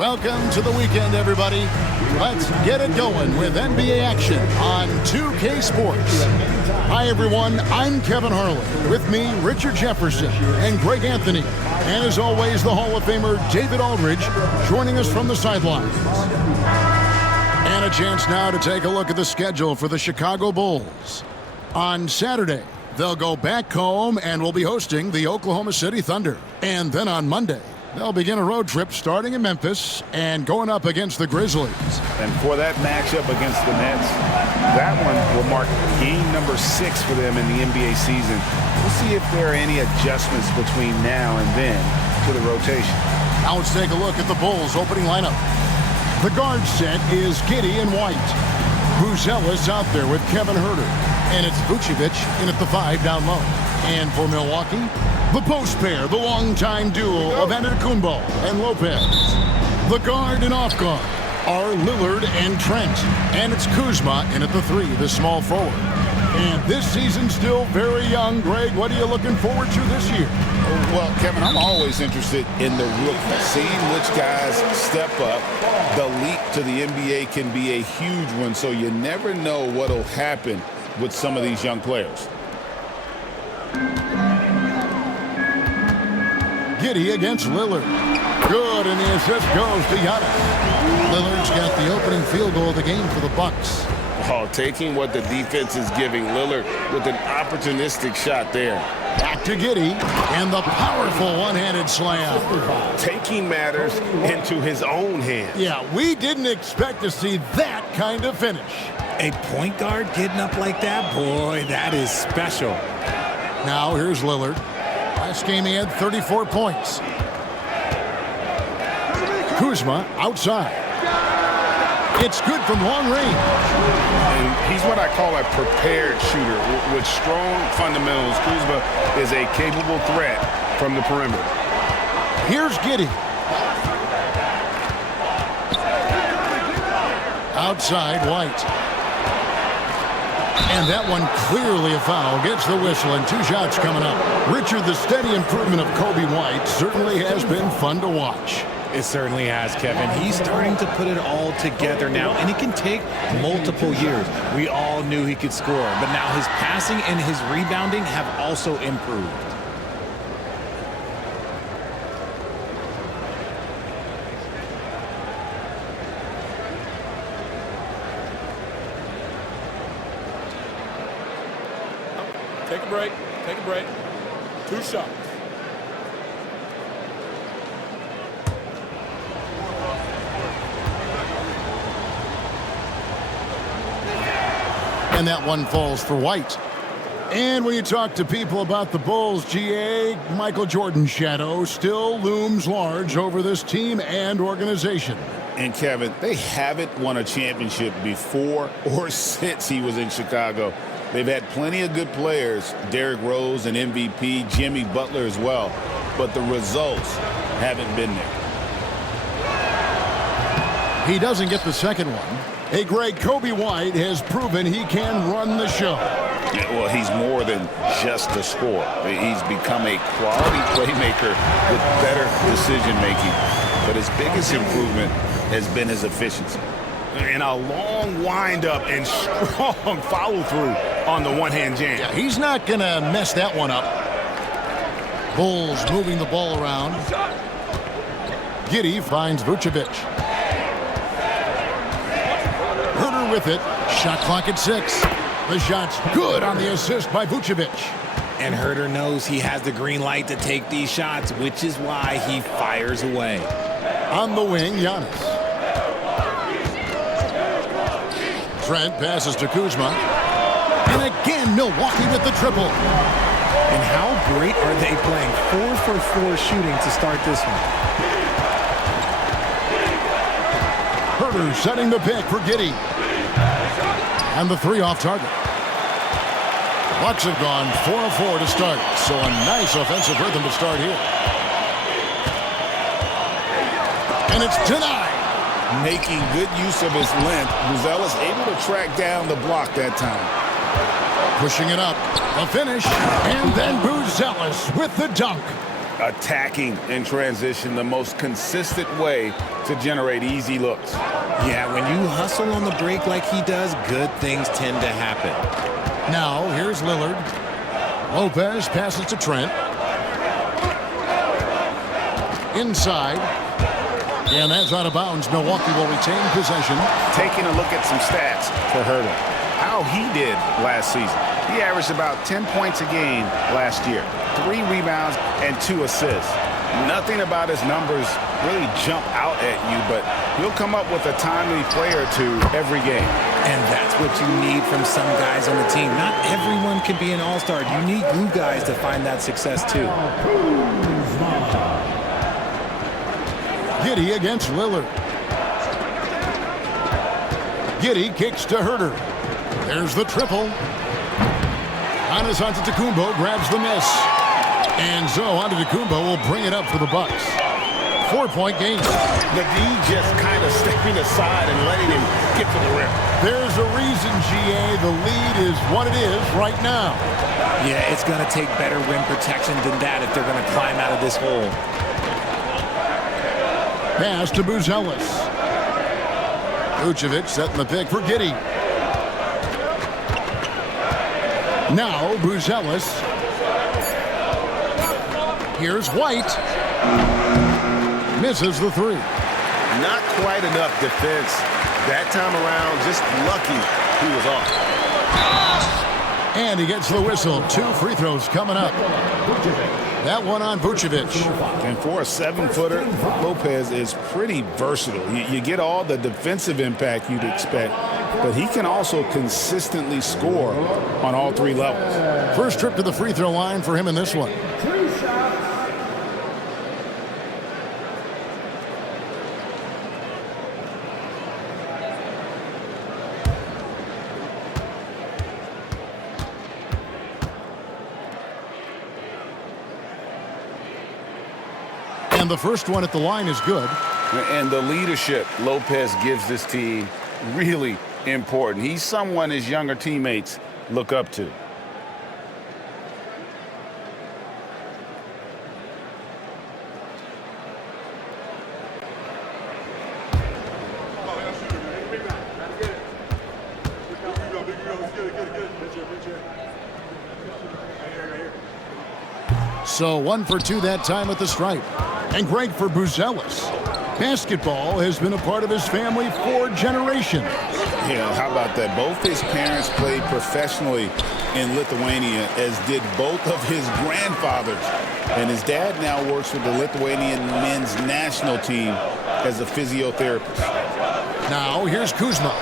Welcome to the weekend, everybody. Let's get it going with NBA action on 2K Sports. Hi, everyone. I'm Kevin Harlan. With me, Richard Jefferson and Greg Anthony. And as always, the Hall of Famer David Aldridge joining us from the sidelines. And a chance now to take a look at the schedule for the Chicago Bulls. On Saturday, they'll go back home and will be hosting the Oklahoma City Thunder. And then on Monday, they'll begin a road trip starting in Memphis and going up against the Grizzlies. And for that matchup against the Nets, that one will mark game number 6 for them in the NBA season. We'll see if there are any adjustments between now and then to the rotation. Now let's take a look at the Bulls' opening lineup. The guard set is Giddey and White. Buzelis out there with Kevin Huerter. And it's Vucevic in at the 5 down low. And for Milwaukee, the post pair, the longtime duo of Antetokounmpo and Lopez. The guard and off guard are Lillard and Trent. And it's Kuzma in at the 3, the small forward. And this season still very young. Greg, what are you looking forward to this year? Well, Kevin, I'm always interested in the rookies, seeing which guys step up. The leap to the NBA can be a huge one, so you never know what will happen with some of these young players. Giddey against Lillard. Good, and the assist goes to Giannis. Lillard's got the opening field goal of the game for the Bucks. Oh, taking what the defense is giving Lillard with an opportunistic shot there. Back to Giddey, and the powerful one-handed slam. Taking matters into his own hands. Yeah, we didn't expect to see that kind of finish. A point guard getting up like that? Boy, that is special. Now here's Lillard. Last game he had 34 points. Kuzma outside. It's good from long range. And he's what I call a prepared shooter. With strong fundamentals, Kuzma is a capable threat from the perimeter. Here's Giddey. Outside, White. And that one clearly a foul. Gets the whistle, and 2 shots coming up. Richard, the steady improvement of Kobe White certainly has been fun to watch. It certainly has, Kevin. He's starting to put it all together now, and it can take multiple years. We all knew he could score, but now his passing and his rebounding have also improved. Take a break. Take a break. 2 shots. And that one falls for White. And when you talk to people about the Bulls, GA, Michael Jordan's shadow still looms large over this team and organization. And Kevin, they haven't won a championship before or since he was in Chicago. They've had plenty of good players, Derrick Rose, an MVP, Jimmy Butler as well, but the results haven't been there. He doesn't get the second one. Hey, Greg, Kobe White has proven he can run the show. Yeah, well, he's more than just a scorer. He's become a quality playmaker with better decision-making, but his biggest improvement has been his efficiency. And a long wind-up and strong follow-through on the one-hand jam. Yeah, he's not going to mess that one up. Bulls moving the ball around. Giddey finds Vucevic. Huerter with it. Shot clock at 6. The shot's good on the assist by Vucevic. And Huerter knows he has the green light to take these shots, which is why he fires away. On the wing, Giannis. Trent passes to Kuzma. And again, Milwaukee with the triple. And how great are they playing? 4 for 4 shooting to start this one. Huerter setting the pick for Giddey. And the 3 off target. Bucks have gone 4 of 4 to start. So a nice offensive rhythm to start here. And it's denied. Making good use of his length, Buzelis able to track down the block that time. Pushing it up. The finish. And then Buzelis with the dunk. attacking in transition, the most consistent way to generate easy looks. Yeah, when you hustle on the break like he does, good things tend to happen. Now, here's Lillard. Lopez passes to Trent. Inside. And that's out of bounds. Milwaukee will retain possession. Taking a look at some stats for Herter. How he did last season. He averaged about 10 points a game last year. 3 rebounds and 2 assists. Nothing about his numbers really jump out at you, but he'll come up with a timely play or two every game. And that's what you need from some guys on the team. Not everyone can be an all-star. You need glue guys to find that success too. Giddey against Lillard. Giddey kicks to Herter. There's the triple. Antetokounmpo grabs the miss. And so Antetokounmpo will bring it up for the Bucks. 4-point game. The D just kind of stepping aside and letting him get to the rim. There's a reason, GA, the lead is what it is right now. Yeah, it's going to take better rim protection than that if they're going to climb out of this hole. Pass to Buzelis. Vucevic setting the pick for Giddey. Now Buzelis. Here's White. Misses the 3. Not quite enough defense that time around. Just lucky he was off. And he gets the whistle. 2 free throws coming up. That one on Vucevic. And for a 7-footer, Lopez is pretty versatile. You get all the defensive impact you'd expect, but he can also consistently score on all 3 levels. First trip to the free throw line for him in this one. And the first one at the line is good. And the leadership Lopez gives this team really important. He's someone his younger teammates look up to. So 1 for 2 that time at the stripe. And great for Buzelis. Basketball has been a part of his family for generations. Yeah, how about that? Both his parents played professionally in Lithuania, as did both of his grandfathers. And his dad now works with the Lithuanian men's national team as a physiotherapist. Now here's Kuzma.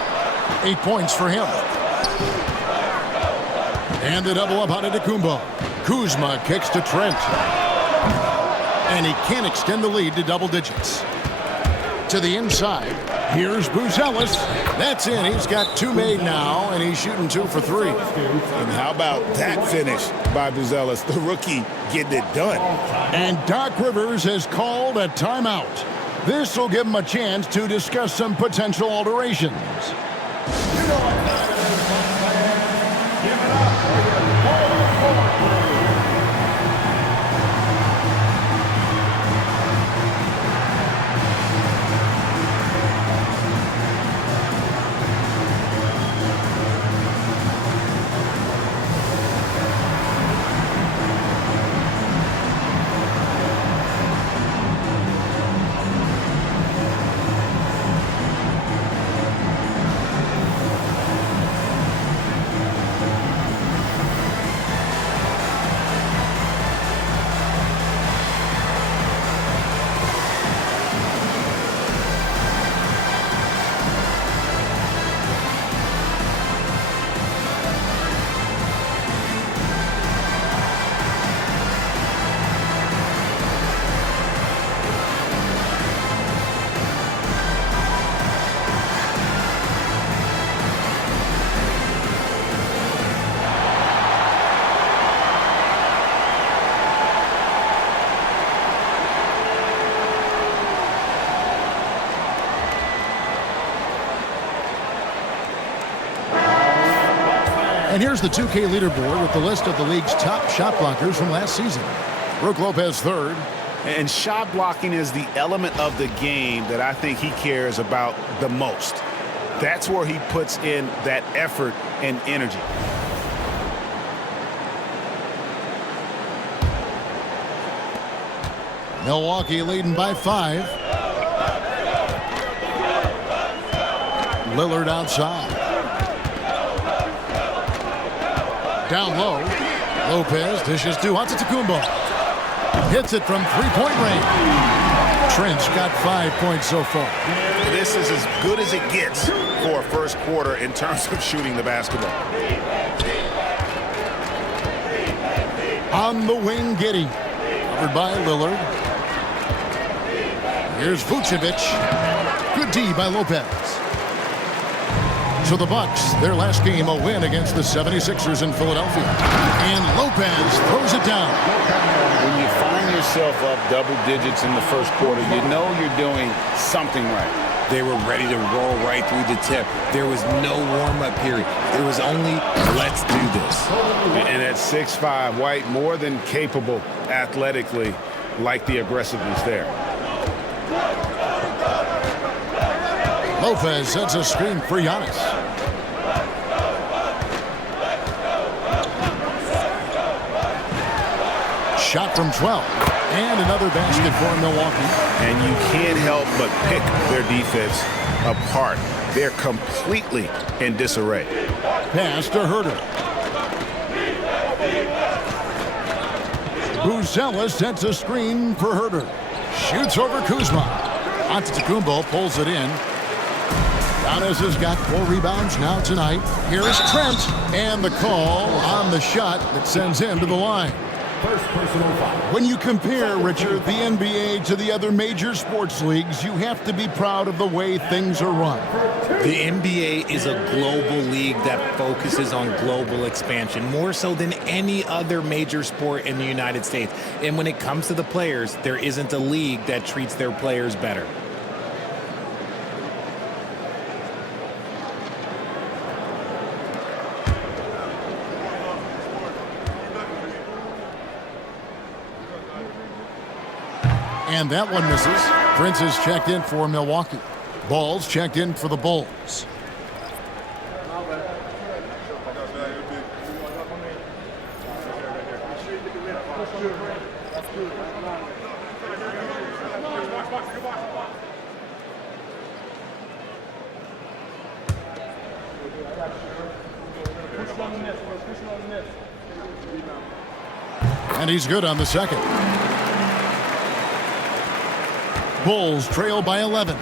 8 points for him. And the double up Antetokounmpo. Kuzma kicks to Trent. And he can't extend the lead to double digits. To the inside, here's Buzelis. That's in. He's got 2 made now, and he's shooting 2 for 3. And how about that finish by Buzelis, the rookie getting it done. And Doc Rivers has called a timeout. This will give him a chance to discuss some potential alterations. And here's the 2K leaderboard with the list of the league's top shot blockers from last season. Brook Lopez 3rd, And shot blocking is the element of the game that I think he cares about the most. That's where he puts in that effort and energy. Milwaukee leading by 5. Lillard outside. Down low. Lopez dishes to Antetokounmpo. Hits it from three-point range. Trent's got 5 points so far. This is as good as it gets for a first quarter in terms of shooting the basketball. On the wing, Giddey. Covered by Lillard. Here's Vucevic. Good D by Lopez. So the Bucks, their last game, a win against the 76ers in Philadelphia. And Lopez throws it down. When you find yourself up double digits in the first quarter, you know you're doing something right. They were ready to roll right through the tip. There was no warm-up period. It was only, let's do this. And at 6'5", White more than capable athletically, like the aggressiveness there. Lopez sets a screen for Giannis. Shot from 12. And another basket for Milwaukee. And you can't help but pick their defense apart. They're completely in disarray. Pass to Herter. Buzella sets a screen for Herter. Shoots over Kuzma. Antetokounmpo pulls it in. Giannis has got 4 rebounds now tonight. Here is Trent. And the call on the shot that sends him to the line. First personal foul. When you compare, Richard, the NBA to the other major sports leagues, you have to be proud of the way things are run. The NBA is a global league that focuses on global expansion, more so than any other major sport in the United States. And when it comes to the players, there isn't a league that treats their players better. And that one misses. Prince is checked in for Milwaukee. Ball's checked in for the Bulls. And he's good on the second. Bulls trail by 11.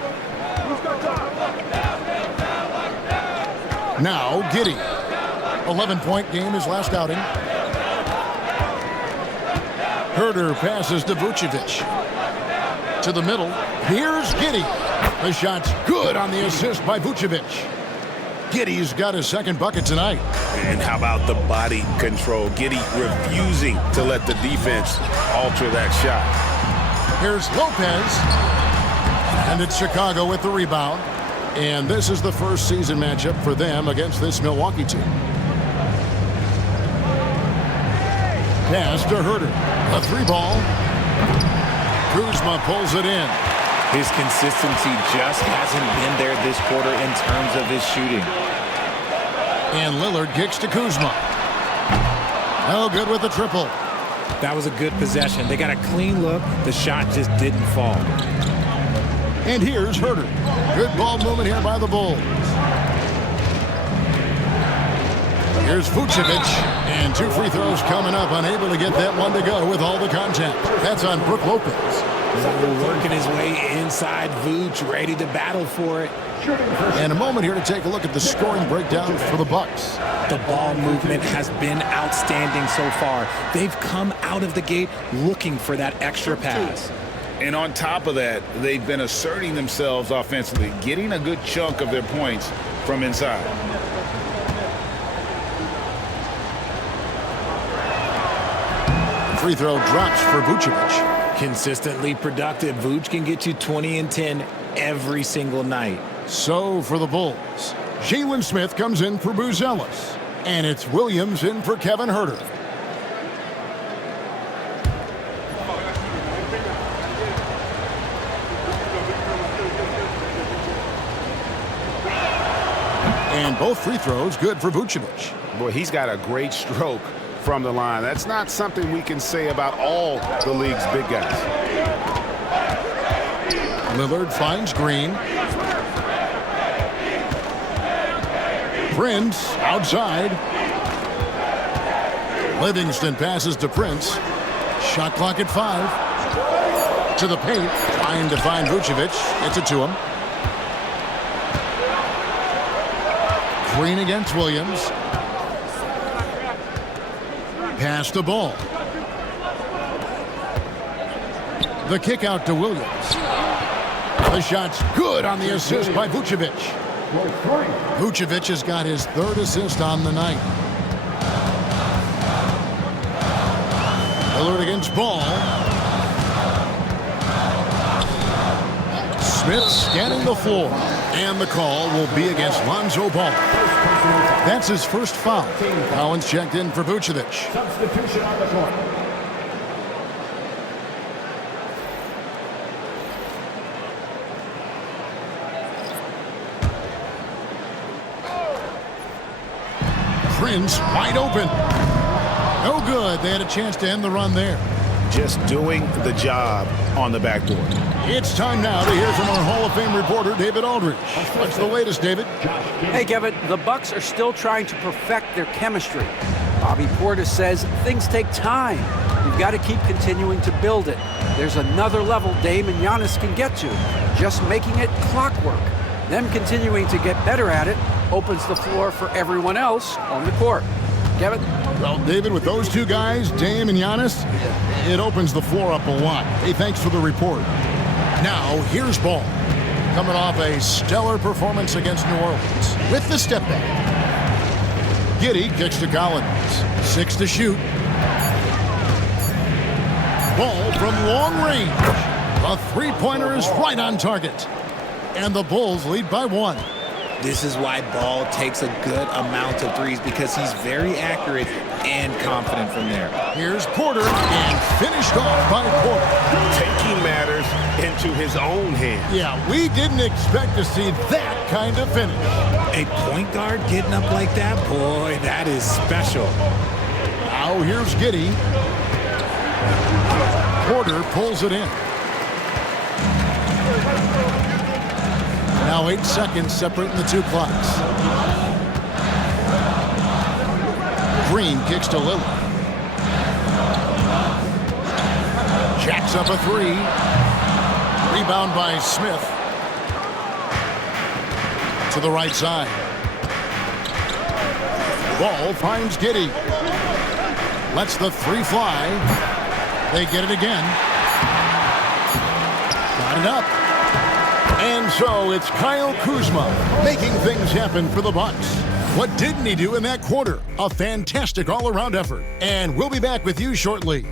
Now Giddey. 11-point game his last outing. Herter passes to Vucevic. To the middle. Here's Giddey. The shot's good on the assist by Vucevic. Giddey's got his second bucket tonight. And how about the body control? Giddey refusing to let the defense alter that shot. Here's Lopez. And it's Chicago with the rebound. And this is the first season matchup for them against this Milwaukee team. Pass to Herter. A 3-ball. Kuzma pulls it in. His consistency just hasn't been there this quarter in terms of his shooting. And Lillard kicks to Kuzma. No good with the triple. That was a good possession. They got a clean look. The shot just didn't fall. And here's Herter. Good ball movement here by the Bulls. Here's Vucevic. And 2 free throws coming up. Unable to get that one to go with all the contact. That's on Brook Lopez. Working his way inside. Vooch ready to battle for it. And a moment here to take a look at the scoring breakdown for the Bucks. The ball movement has been outstanding so far. They've come out of the gate looking for that extra pass. And on top of that, they've been asserting themselves offensively, getting a good chunk of their points from inside. Free throw drops for Vucevic. Consistently productive. Vooch can get you 20 and 10 every single night. So for the Bulls, Jayson Smith comes in for Buzelis. And it's Williams in for Kevin Herter. And both free throws good for Vucevic. Boy, he's got a great stroke from the line. That's not something we can say about all the league's big guys. Lillard finds Green. Prince outside. Livingston passes to Prince. Shot clock at 5. To the paint. Trying to find Vucevic. Gets it to him. Green against Williams. Pass the ball. The kick out to Williams. The shot's good on the assist by Vucevic. Vucevic has got his 3rd assist on the night. Lillard against Ball. Smith scanning the floor. And the call will be against Lonzo Ball. That's his first foul. Collins checked in for Vucevic. Substitution on the court. Prince wide open. No good. They had a chance to end the run there. Just doing the job on the backboard. It's time now to hear from our Hall of Fame reporter, David Aldridge. What's the latest, David? Hey, Kevin, the Bucks are still trying to perfect their chemistry. Bobby Portis says things take time. You've got to keep continuing to build it. There's another level Dame and Giannis can get to, just making it clockwork. Them continuing to get better at it opens the floor for everyone else on the court. Kevin? Well, David, with those two guys, Dame and Giannis, it opens the floor up a lot. Hey, thanks for the report. Now, here's Ball. Coming off a stellar performance against New Orleans with the step back. Giddey kicks to Collins. 6 to shoot. Ball from long range. A three-pointer is right on target. And the Bulls lead by 1. This is why Ball takes a good amount of threes, because he's very accurate and confident from there. Here's Porter, and finished off by Porter. Taking matters into his own hands. Yeah, we didn't expect to see that kind of finish. A point guard getting up like that, boy, that is special. Now here's Giddey. Porter pulls it in. Now 8 seconds separating the two clocks. Green kicks to Lillard. Jacks up a 3. Rebound by Smith. To the right side. Ball finds Giddey. Lets the 3 fly. They get it again. Got it up. And so it's Kyle Kuzma making things happen for the Bucks. What didn't he do in that quarter? A fantastic all-around effort. And we'll be back with you shortly.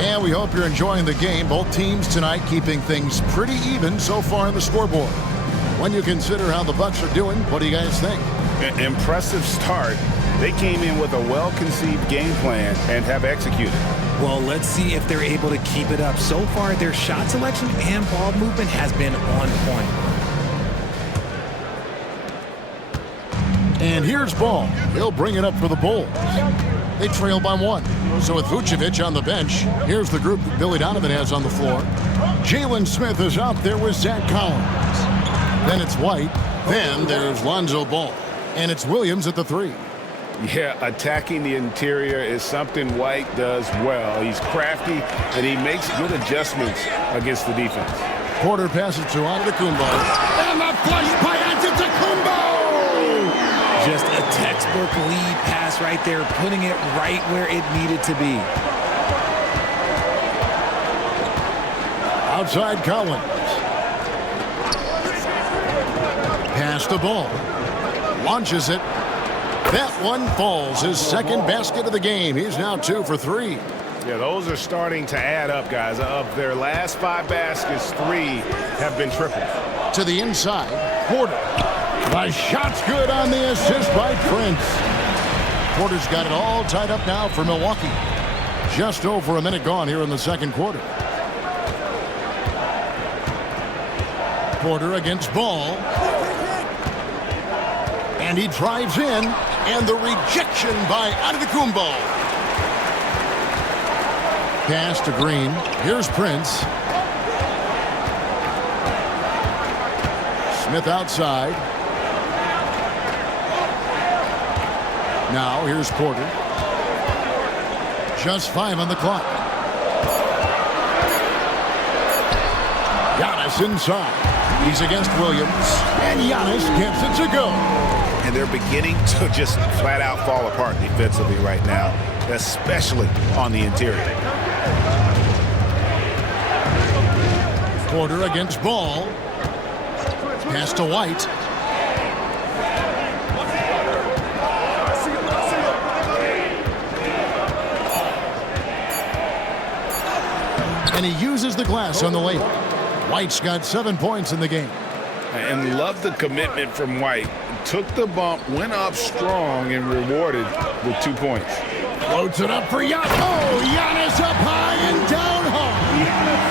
And we hope you're enjoying the game. Both teams tonight keeping things pretty even so far on the scoreboard. When you consider how the Bucks are doing, what do you guys think? Impressive start. They came in with a well-conceived game plan and have executed. Well, let's see if they're able to keep it up. So far, their shot selection and ball movement has been on point. And here's Ball. He'll bring it up for the Bulls. They trail by 1. So with Vucevic on the bench, here's the group that Billy Donovan has on the floor. Jalen Smith is out there with Zach Collins. Then it's White. Then there's Lonzo Ball. And it's Williams at the 3. Yeah, attacking the interior is something White does well. He's crafty, and he makes good adjustments against the defense. Porter passes to Antetokounmpo. And the flush by Antetokounmpo! Just a textbook lead pass right there, putting it right where it needed to be. Outside Collins. Pass the ball. Launches it. That one falls. His second basket of the game. He's now 2 for 3. Yeah, those are starting to add up, guys. Of their last 5 baskets, 3 have been triples. to the inside. Porter. The shot's good on the assist by Prince. Porter's got it all tied up now for Milwaukee. Just over a minute gone here in the second quarter. Porter against Ball. And he drives in. And the rejection by Antetokounmpo. Pass to Green. Here's Prince. Smith outside. Now here's Porter. Just 5 on the clock. Giannis inside. He's against Williams. And Giannis gets it to go. And they're beginning to just flat out fall apart defensively right now, especially on the interior. Porter against Ball. Pass to White. And he uses the glass on the layup. White's got 7 points in the game. And love the commitment from White. Took the bump, went up strong, and rewarded with 2 points. Floats it up for Giannis. Oh, Giannis up high and down hard.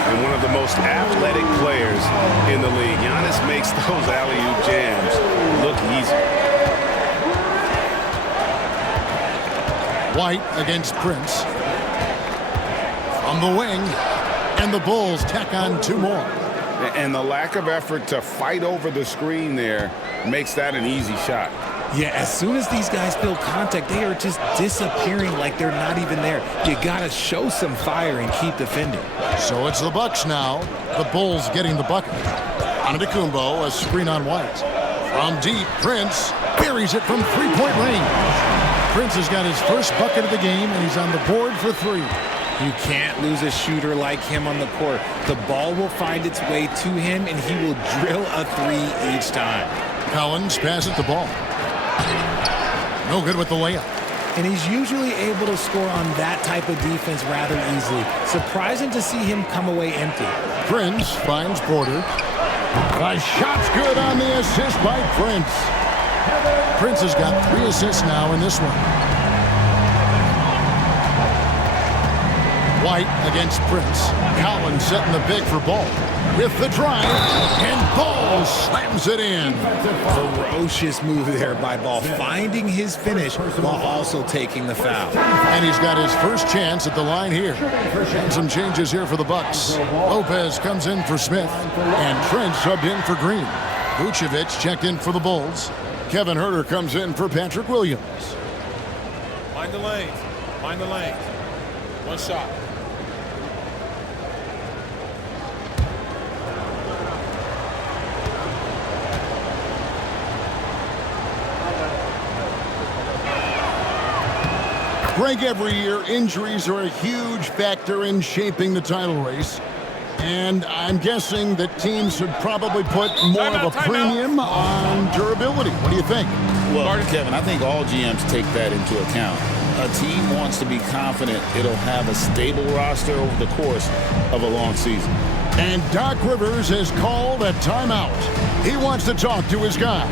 And one of the most athletic players in the league. Giannis makes those alley-oop jams look easy. White against Prince. From the wing. And the Bulls tack on 2 more. And the lack of effort to fight over the screen there makes that an easy shot. Yeah, as soon as these guys feel contact, they are just disappearing like they're not even there. You got to show some fire and keep defending. So it's the Bucks now. The Bulls getting the bucket. Antetokounmpo, a screen on White. From deep, Prince buries it from 3-point range. Prince has got his first bucket of the game, and he's on the board for 3. You can't lose a shooter like him on the court. The ball will find its way to him, and he will drill a 3 each time. Collins passes the ball. No good with the layup. And he's usually able to score on that type of defense rather easily. Surprising to see him come away empty. Prince finds Porter. The shot's good on the assist by Prince. Prince has got 3 assists now in this one. White against Prince. Collins setting the big for Ball. With the drive, and Ball slams it in. Ferocious move there by Ball, finding his finish while also taking the foul. And he's got his first chance at the line here. And some changes here for the Bucks. Lopez comes in for Smith, and Trent subbed in for Green. Vucevic checked in for the Bulls. Kevin Huerter comes in for Patrick Williams. Mind the lanes. Mind the lanes. One shot. Greg, every year, injuries are a huge factor in shaping the title race. And I'm guessing that teams should probably put more of a premium on durability. What do you think? Well, Kevin, I think all GMs take that into account. A team wants to be confident it'll have a stable roster over the course of a long season. And Doc Rivers has called a timeout. He wants to talk to his guys.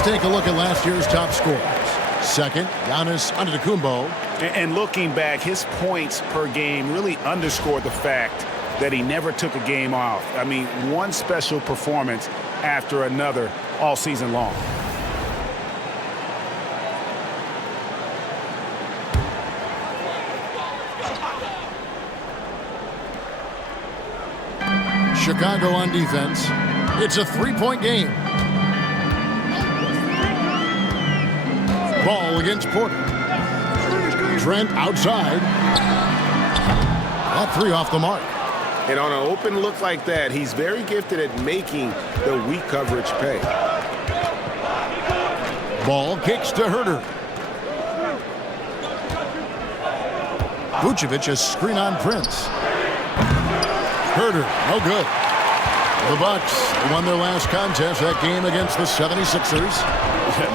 Let's take a look at last year's top scorers. Second, Giannis Antetokounmpo. And looking back, his points per game really underscored the fact that he never took a game off. I mean, one special performance after another all season long. Chicago on defense. It's a three-point game. Ball against Porter. Trent outside. That three off the mark. And on an open look like that, he's very gifted at making the weak coverage pay. Ball kicks to Herter. Vucevic a screen on Prince. Herter, no good. The Bucks won their last contest, that game against the 76ers.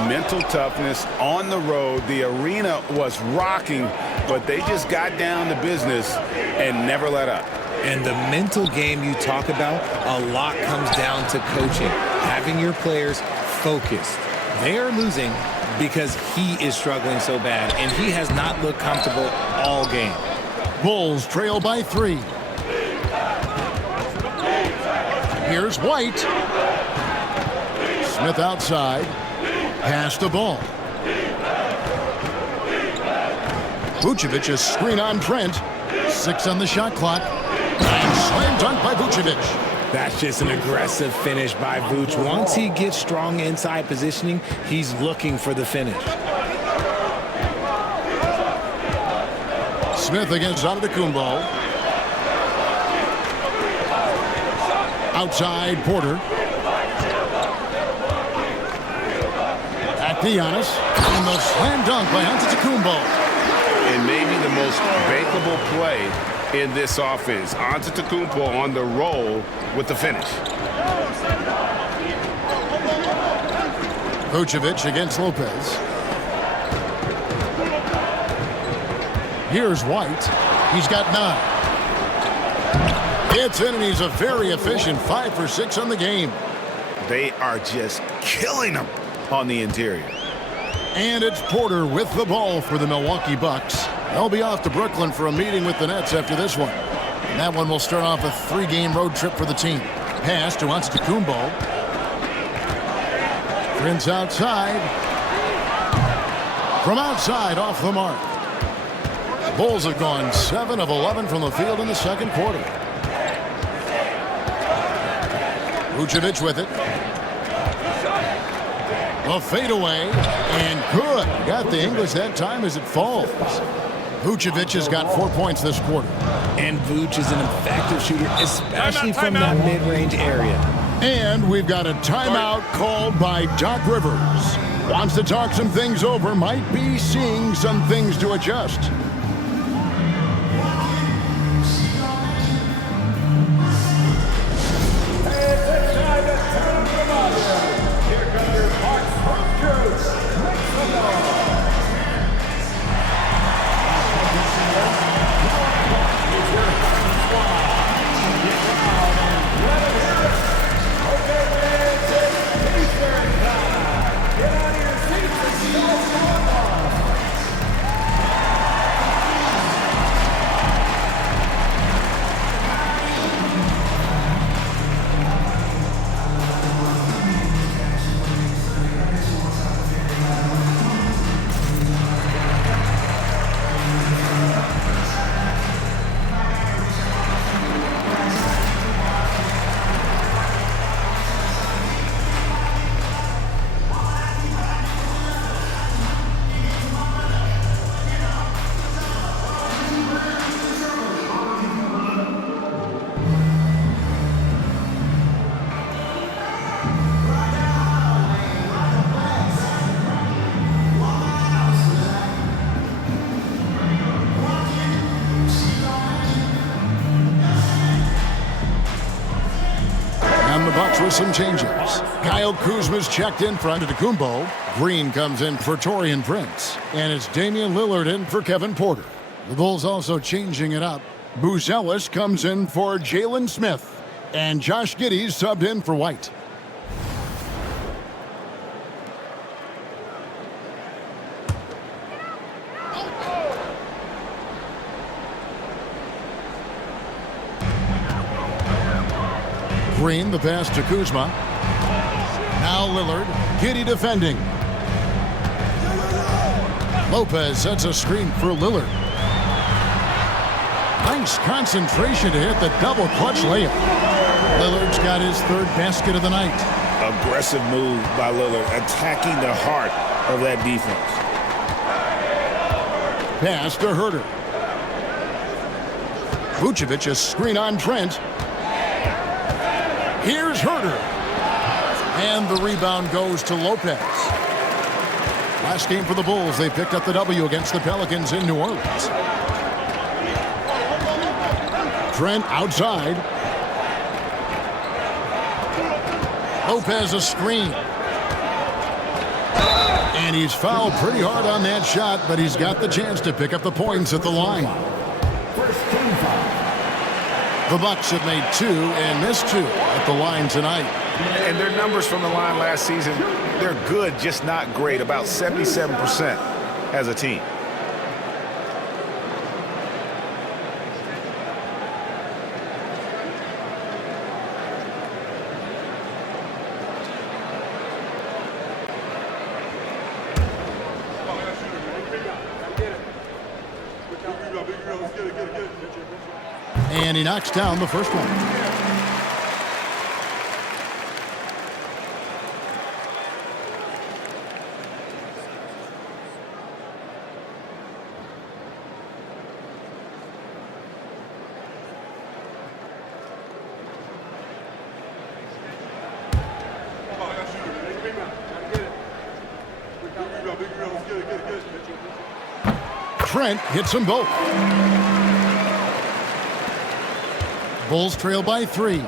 Mental toughness on the road. The arena was rocking, but they just got down to business and never let up. And the mental game you talk about, a lot comes down to coaching, having your players focused. They are losing because he is struggling so bad, and he has not looked comfortable all game. Bulls trail by 3. Here's White. Smith outside. Pass the ball. Vucevic a screen on Trent. 6 on the shot clock. And slam dunk by Vucevic. That's just an aggressive finish by Vuce. Once he gets strong inside positioning, he's looking for the finish. Smith against Antetokounmpo. Outside Porter. Back to Giannis. And the slam dunk by Antetokounmpo. And maybe the most bankable play in this offense. Antetokounmpo on the roll with the finish. Vucevic against Lopez. Here's White. He's got 9. It's in, and he's a very efficient 5 for 6 on the game. They are just killing them on the interior. And it's Porter with the ball for the Milwaukee Bucks. They'll be off to Brooklyn for a meeting with the Nets after this one. And that one will start off a 3-game road trip for the team. Pass to Antetokounmpo. Prince outside. From outside, off the mark. The Bulls have gone 7 of 11 from the field in the second quarter. Vucevic with it. A fadeaway, and good. Got the English that time as it falls. Vucevic has got 4 points this quarter. And Vuce is an effective shooter, especially from that mid-range area. And we've got a timeout called by Doc Rivers. Wants to talk some things over, might be seeing some things to adjust. With some changes. Kyle Kuzma's checked in for Antetokounmpo. Green comes in for Taurean Prince. And it's Damian Lillard in for Kevin Porter. The Bulls also changing it up. Buzelis comes in for Jalen Smith. And Josh Giddey's subbed in for White. Green, the pass to Kuzma. Now Lillard, Giddey defending. Lopez sets a screen for Lillard. Nice concentration to hit the double clutch layup. Lillard's got his third basket of the night. Aggressive move by Lillard, attacking the heart of that defense. Pass to Herter. Vucevic, a screen on Trent. Here's Herter. And the rebound goes to Lopez. Last game for the Bulls, they picked up the W against the Pelicans in New Orleans. Trent outside. Lopez a screen. And he's fouled pretty hard on that shot, but he's got the chance to pick up the points at the line. The Bucks have made 2 and missed 2 at the line tonight. And their numbers from the line last season, they're good, just not great. About 77% as a team. And he knocks down the first one. Trent hits them both. Bulls trail by 3.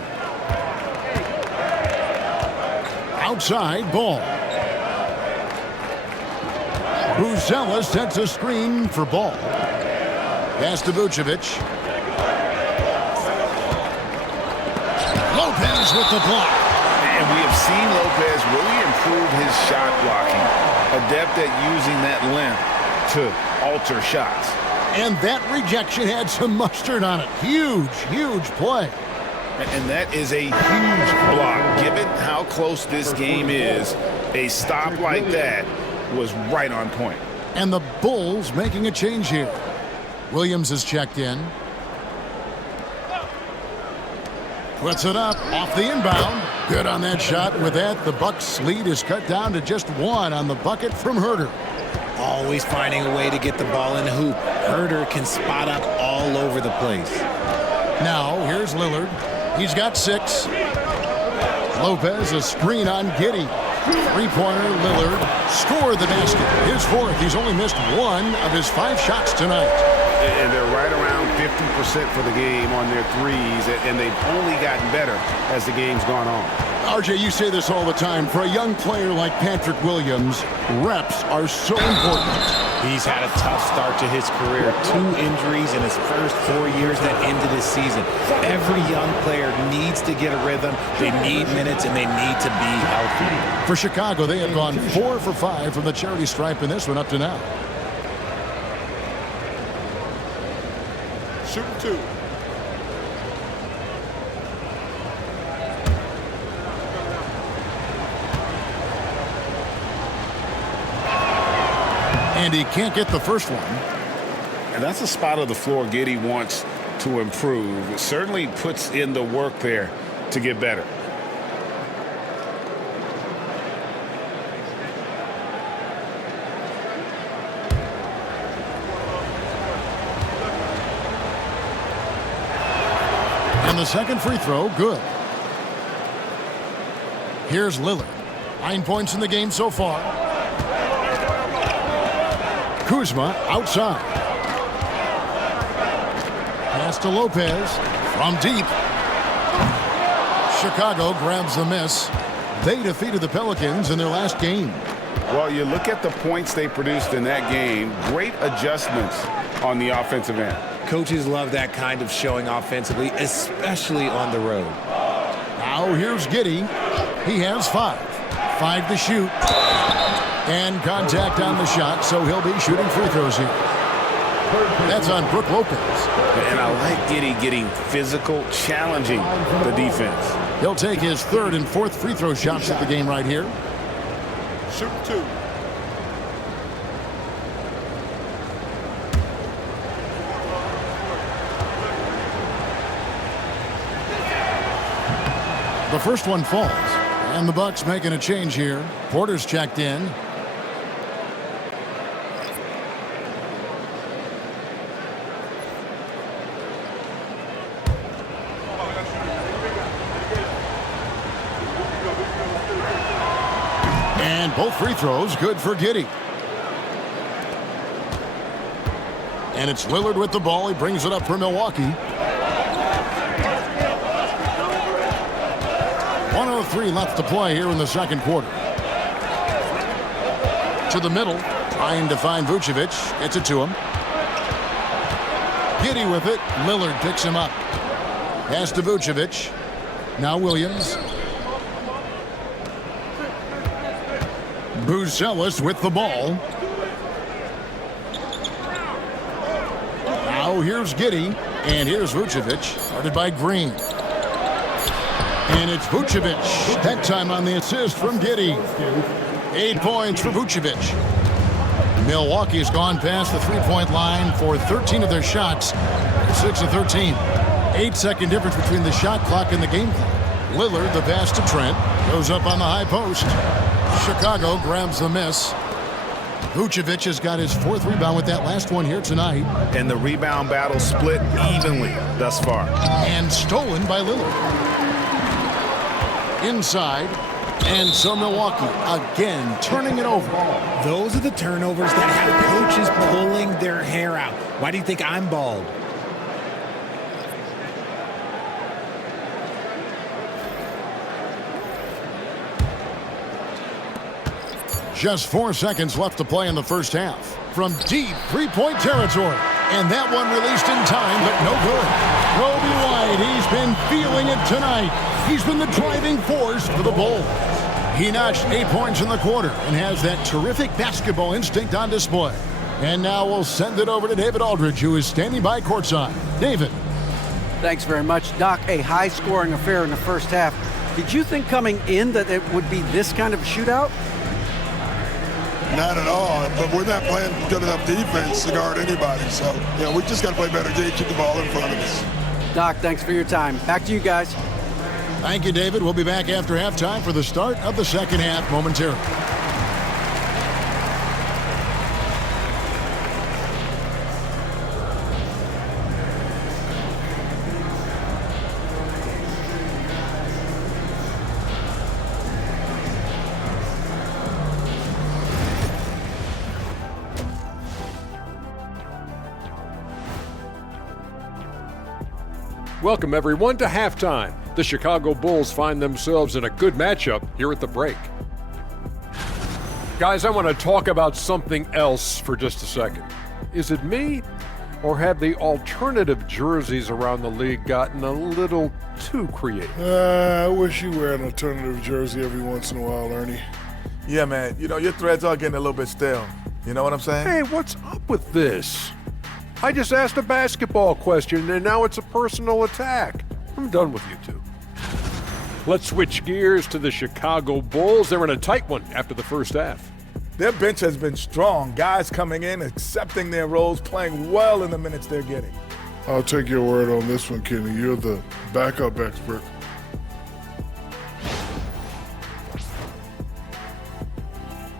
Outside, Ball. Buzella sets a screen for Ball. Pass to Vucevic. Lopez with the block. And we have seen Lopez really improve his shot blocking. Adept at using that length to alter shots. And that rejection had some mustard on it. Huge, huge play. And that is a huge block. Given how close this game is, a stop like that was right on point. And the Bulls making a change here. Williams is checked in. Puts it up off the inbound. Good on that shot. With that, the Bucks' lead is cut down to just 1 on the bucket from Herter. Always finding a way to get the ball in the hoop. Herter can spot up all over the place. Now, here's Lillard. He's got 6. Lopez, a screen on Giddey. Three-pointer, Lillard scored the basket. His 4th. He's only missed 1 of his 5 shots tonight. And they're right around 50% for the game on their threes, and they've only gotten better as the game's gone on. RJ, you say this all the time. For a young player like Patrick Williams, reps are so important. He's had a tough start to his career. 2 injuries in his first 4 years that ended his season. Every young player needs to get a rhythm. They need minutes, and they need to be healthy. For Chicago, they have gone 4 for 5 from the charity stripe in this one up to now. Shooting 2. And he can't get the first one. And that's a spot of the floor Giddey wants to improve. It certainly puts in the work there to get better. And the second free throw, good. Here's Lillard. 9 points in the game so far. Kuzma outside. Pass to Lopez from deep. Chicago grabs the miss. They defeated the Pelicans in their last game. Well, you look at the points they produced in that game. Great adjustments on the offensive end. Coaches love that kind of showing offensively, especially on the road. Now here's Giddey. He has 5. 5 to shoot. And contact on the shot, so he'll be shooting free throws here. That's on Brooke Lopez. And I like Giddey getting physical, challenging the defense. He'll take his third and fourth free throw shots at the game right here. Shoot 2. The first one falls, and the Bucks making a change here. Porter's checked in. And both free throws good for Giddey. And it's Lillard with the ball. He brings it up for Milwaukee. 1:03 left to play here in the second quarter. To the middle, trying to find Vucevic. Gets it to him. Giddey with it. Lillard picks him up. Pass to Vucevic. Now Williams. Buzelis with the ball. Now here's Giddey. And here's Vucevic. Started by Green. And it's Vucevic. That time on the assist from Giddey. 8 points for Vucevic. Milwaukee's gone past the three-point line for 13 of their shots. 6 of 13. 8-second difference between the shot clock and the game clock. Lillard, the pass to Trent. Goes up on the high post. Chicago grabs the miss. Vucevic has got his fourth rebound with that last one here tonight. And the rebound battle split evenly thus far. And stolen by Lillard. Inside. And so Milwaukee again turning it over. Those are the turnovers that have coaches pulling their hair out. Why do you think I'm bald? Just 4 seconds left to play in the first half. From deep three-point territory. And that one released in time, but no good. Kobe White, he's been feeling it tonight. He's been the driving force for the Bulls. He notched 8 points in the quarter and has that terrific basketball instinct on display. And now we'll send it over to David Aldridge, who is standing by courtside. David. Thanks very much, Doc. A high-scoring affair in the first half. Did you think coming in that it would be this kind of a shootout? Not at all, but we're not playing good enough defense to guard anybody. So, we just got to play better to keep the ball in front of us. Doc, thanks for your time. Back to you guys. Thank you, David. We'll be back after halftime for the start of the second half momentarily. Welcome, everyone, to halftime. The Chicago Bulls find themselves in a good matchup here at the break. Guys, I want to talk about something else for just a second. Is it me, or have the alternative jerseys around the league gotten a little too creative? I wish you wear an alternative jersey every once in a while, Ernie. Yeah, man. Your threads are getting a little bit stale. You know what I'm saying? Hey, what's up with this? I just asked a basketball question, and now it's a personal attack. I'm done with you two. Let's switch gears to the Chicago Bulls. They're in a tight one after the first half. Their bench has been strong. Guys coming in, accepting their roles, playing well in the minutes they're getting. I'll take your word on this one, Kenny. You're the backup expert.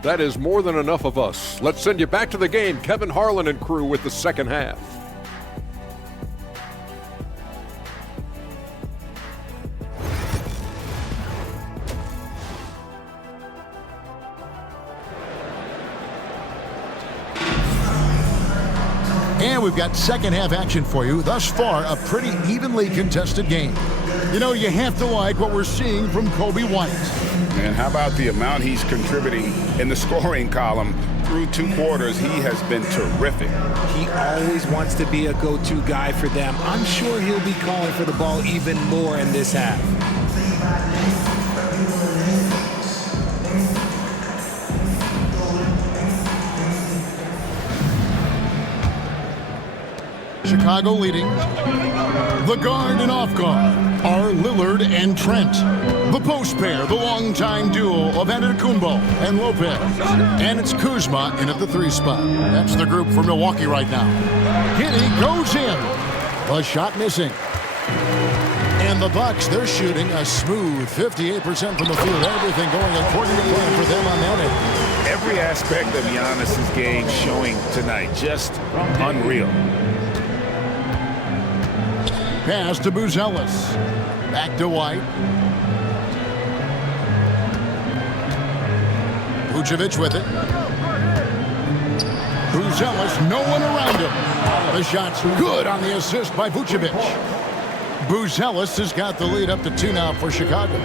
That is more than enough of us. Let's send you back to the game. Kevin Harlan and crew with the second half. And we've got second half action for you. Thus far, a pretty evenly contested game. You have to like what we're seeing from Kobe White. And how about the amount he's contributing in the scoring column through 2 quarters? He has been terrific. He always wants to be a go-to guy for them. I'm sure he'll be calling for the ball even more in this half. Chicago leading. The guard and off guard are Lillard and Trent. The post pair, the longtime duo of Antetokounmpo and Lopez. And it's Kuzma in at the 3 spot. That's the group for Milwaukee right now. Giddey goes in. A shot missing. And the Bucks, they're shooting a smooth 58% from the field. Everything going according to plan for them on that end. Every aspect of Giannis's game showing tonight. Just unreal. Pass to Buzelis. Back to White. Vucevic with it. Buzelis, no one around him. The shot's good on the assist by Vucevic. Buzelis has got the lead up to 2 now for Chicago.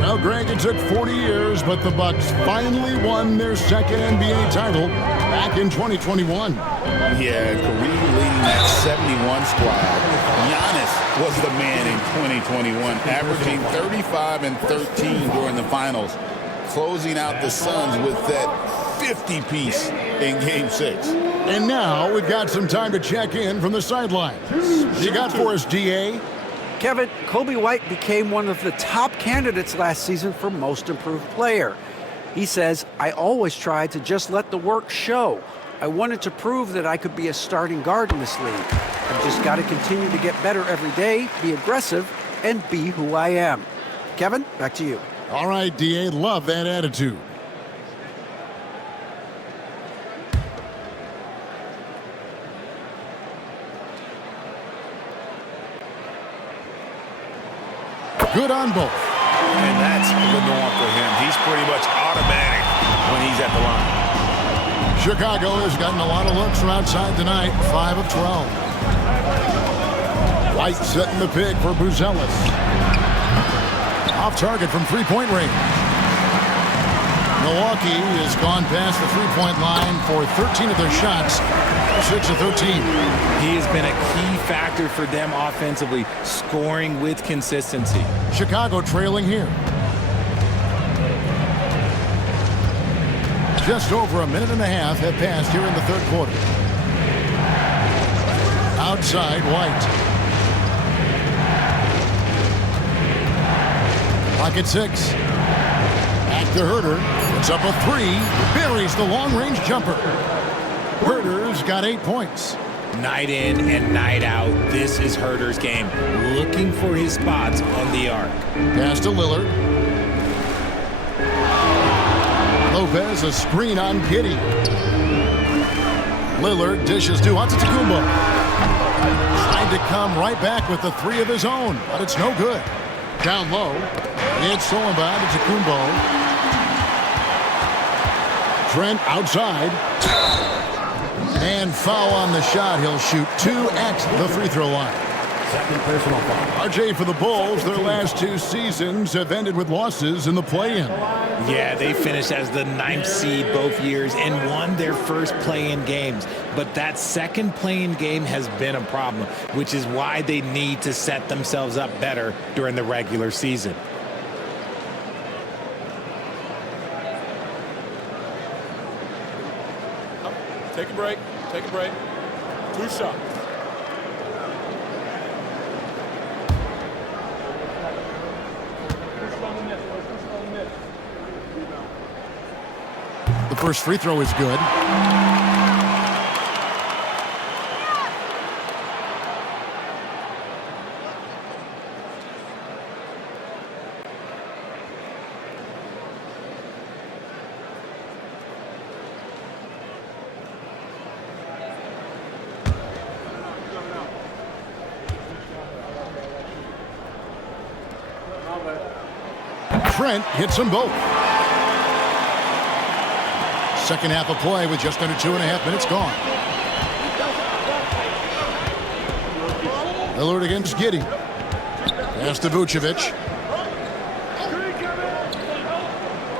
Well, Greg, it took 40 years, but the Bucks finally won their second NBA title back in 2021. Yeah, Kareem leading that 71 squad. Giannis was the man in 2021, averaging 35 and 13 during the finals, closing out the Suns with that 50-piece in Game 6. And now we've got some time to check in from the sidelines. What you got for us, DA? Kevin, Kobe White became one of the top candidates last season for Most Improved Player. He says, I always tried to just let the work show. I wanted to prove that I could be a starting guard in this league. I've just got to continue to get better every day, be aggressive, and be who I am. Kevin, back to you. All right, DA, love that attitude. Good on both. And that's the norm for him. He's pretty much automatic when he's at the line. Chicago has gotten a lot of looks from outside tonight, 5 of 12. White setting the pick for Buzelis. Off target from three-point range. Milwaukee has gone past the three-point line for 13 of their shots, 6 of 13. He has been a key factor for them offensively, scoring with consistency. Chicago trailing here. Just over a minute and a half have passed here in the third quarter. Outside, White. Pocket 6. Back to Herter. It's up a 3. Buries the long-range jumper. Herter's got 8 points. Night in and night out, this is Herter's game. Looking for his spots on the arc. Pass to Lillard. Lopez, a screen on Giddey. Lillard dishes to Antetokounmpo. Trying to come right back with the 3 of his own, but it's no good. Down low. It's stolen by Antetokounmpo. Trent outside. And foul on the shot. He'll shoot 2 at the free throw line. Second personal foul. RJ, for the Bulls, their last 2 seasons have ended with losses in the play-in. Yeah, they finished as the 9th seed both years and won their first play-in games. But that second play-in game has been a problem, which is why they need to set themselves up better during the regular season. Take a break. Take a break. 2 shots. The first free throw is good. Trent hits them both. Second half of play with just under 2.5 minutes gone. Lillard against Giddey. Pass to Vucevic.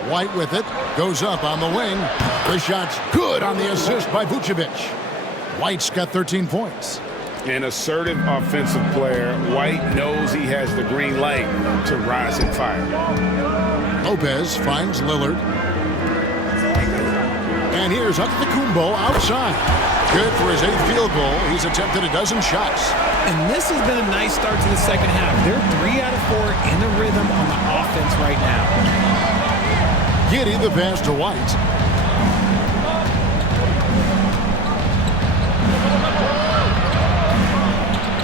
White with it. Goes up on the wing. The shot's good on the assist by Vucevic. White's got 13 points. An assertive offensive player. White knows he has the green light to rise and fire. Lopez finds Lillard. And here's Antetokounmpo outside. Good for his 8th field goal. He's attempted a dozen shots. And this has been a nice start to the second half. They're 3 out of 4 in a rhythm on the offense right now. Giddey the pass to White.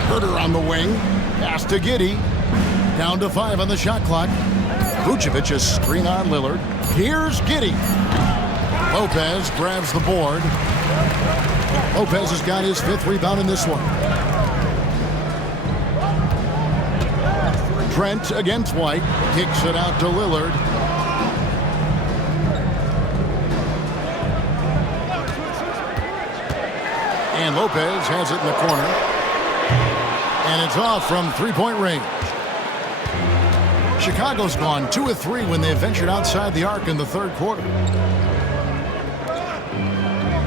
Herter on the wing. Pass to Giddey. Down to 5 on the shot clock. Vucevic is screen on Lillard. Here's Giddey. Lopez grabs the board. Lopez has got his 5th rebound in this one. Trent against White. Kicks it out to Lillard. And Lopez has it in the corner. And it's off from 3-point range. Chicago's gone 2 of 3 when they ventured outside the arc in the 3rd quarter.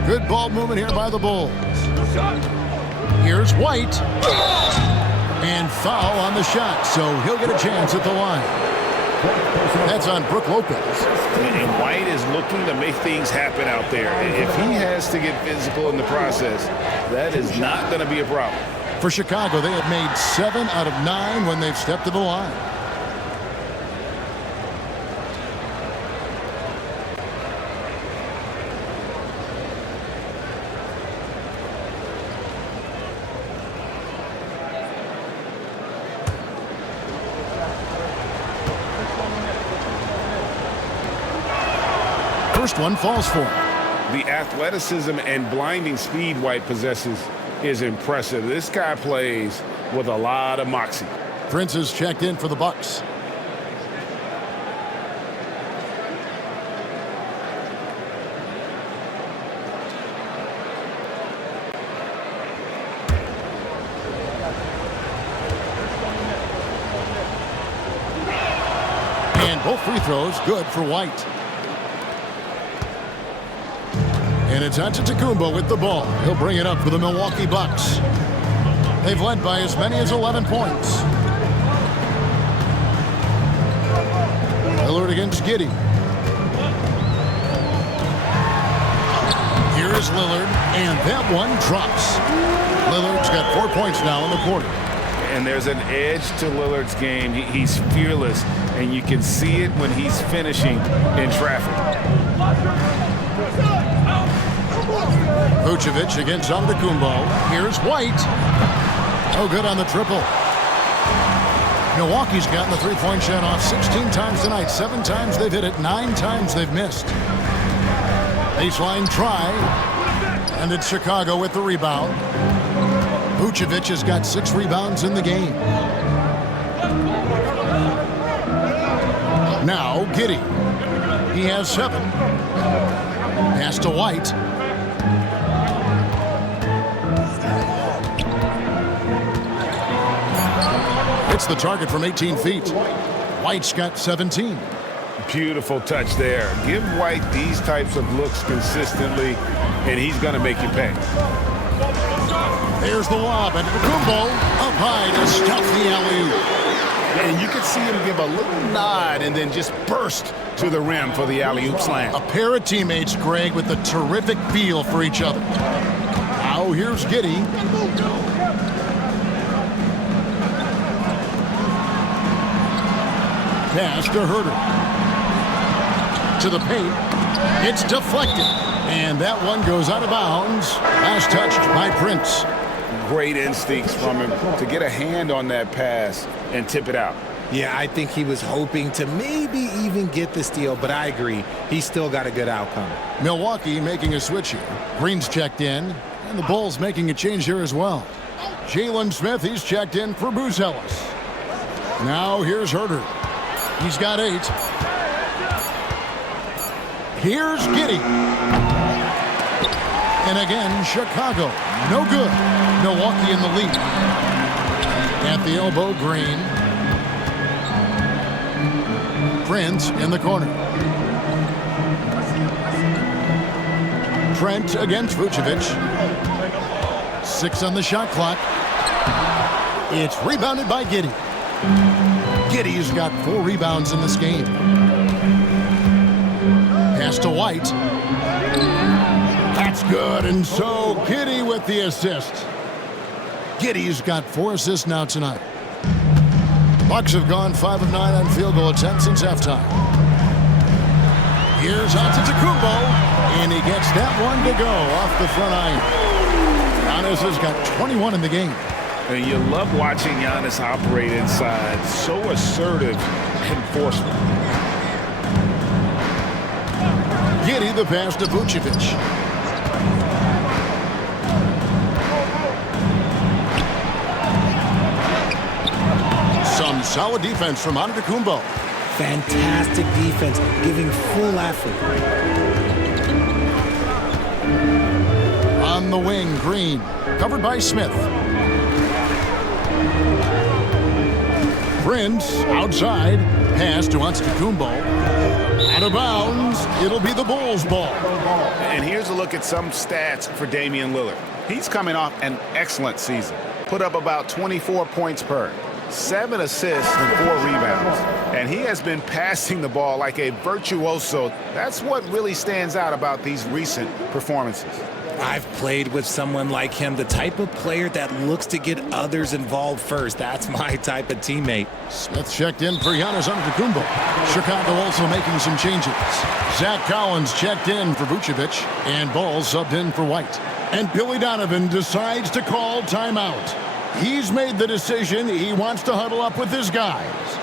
Good ball movement here by the Bulls. Here's White. And foul on the shot, so he'll get a chance at the line. That's on Brook Lopez. And White is looking to make things happen out there. If he has to get physical in the process, that is not going to be a problem. For Chicago, they have made 7 out of 9 when they've stepped to the line. First one falls for him. The athleticism and blinding speed White possesses is impressive. This guy plays with a lot of moxie. Prince is checked in for the Bucks. And both free throws good for White. And it's Antetokounmpo with the ball. He'll bring it up for the Milwaukee Bucks. They've led by as many as 11 points. Lillard against Giddey. Here's Lillard, and that one drops. Lillard's got 4 points now in the quarter. And there's an edge to Lillard's game. He's fearless, and you can see it when he's finishing in traffic. Vucevic against Antetokounmpo. Here's White. Oh, good on the triple. Milwaukee's gotten the three-point shot off 16 times tonight. 7 times they've hit it. 9 times they've missed. Baseline try. And it's Chicago with the rebound. Vucevic has got 6 rebounds in the game. Now Giddey. He has 7. Pass to White. It's the target from 18 feet. White's got 17. Beautiful touch there. Give White these types of looks consistently, and he's going to make you pay. There's the lob, and Antetokounmpo up high to stop the alley-oop. And you could see him give a little nod and then just burst to the rim for the alley-oop slam. A pair of teammates, Greg, with a terrific feel for each other. Now here's Giddey. Pass to Herter. To the paint. It's deflected. And that one goes out of bounds. Last touched by Prince. Great instincts from him to get a hand on that pass and tip it out. Yeah, I think he was hoping to maybe even get the steal, but I agree. He's still got a good outcome. Milwaukee making a switch here. Green's checked in, and the Bulls making a change here as well. Jalen Smith, he's checked in for Bruce Ellis. Now here's Herter. He's got 8. Here's Giddey. And again, Chicago. No good. Milwaukee in the lead. At the elbow, Green. Prince in the corner. Trent against Vucevic. 6 on the shot clock. It's rebounded by Giddey. Giddey's got 4 rebounds in this game. Pass to White. Good, and so Giddey with the assist. Giddey's got 4 assists now tonight. Bucks have gone 5 of 9 on field goal attempts since halftime. Here's Antetokounmpo, and he gets that one to go off the front iron. Giannis has got 21 in the game. And you love watching Giannis operate inside. So assertive and forceful. Giddey the pass to Vucevic. Some solid defense from Antetokounmpo. Fantastic defense, giving full effort. On the wing, Green, covered by Smith. Prince, outside, pass to Antetokounmpo. Out of bounds, it'll be the Bulls' ball. And here's a look at some stats for Damian Lillard. He's coming off an excellent season. Put up about 24 points per, 7 assists and 4 rebounds. And he has been passing the ball like a virtuoso. That's what really stands out about these recent performances. I've played with someone like him, the type of player that looks to get others involved first. That's my type of teammate. Smith checked in for Giannis Antetokounmpo. Chicago also making some changes. Zach Collins checked in for Vucevic, and Ball subbed in for White. And Billy Donovan decides to call timeout. He's made the decision. He wants to huddle up with his guys.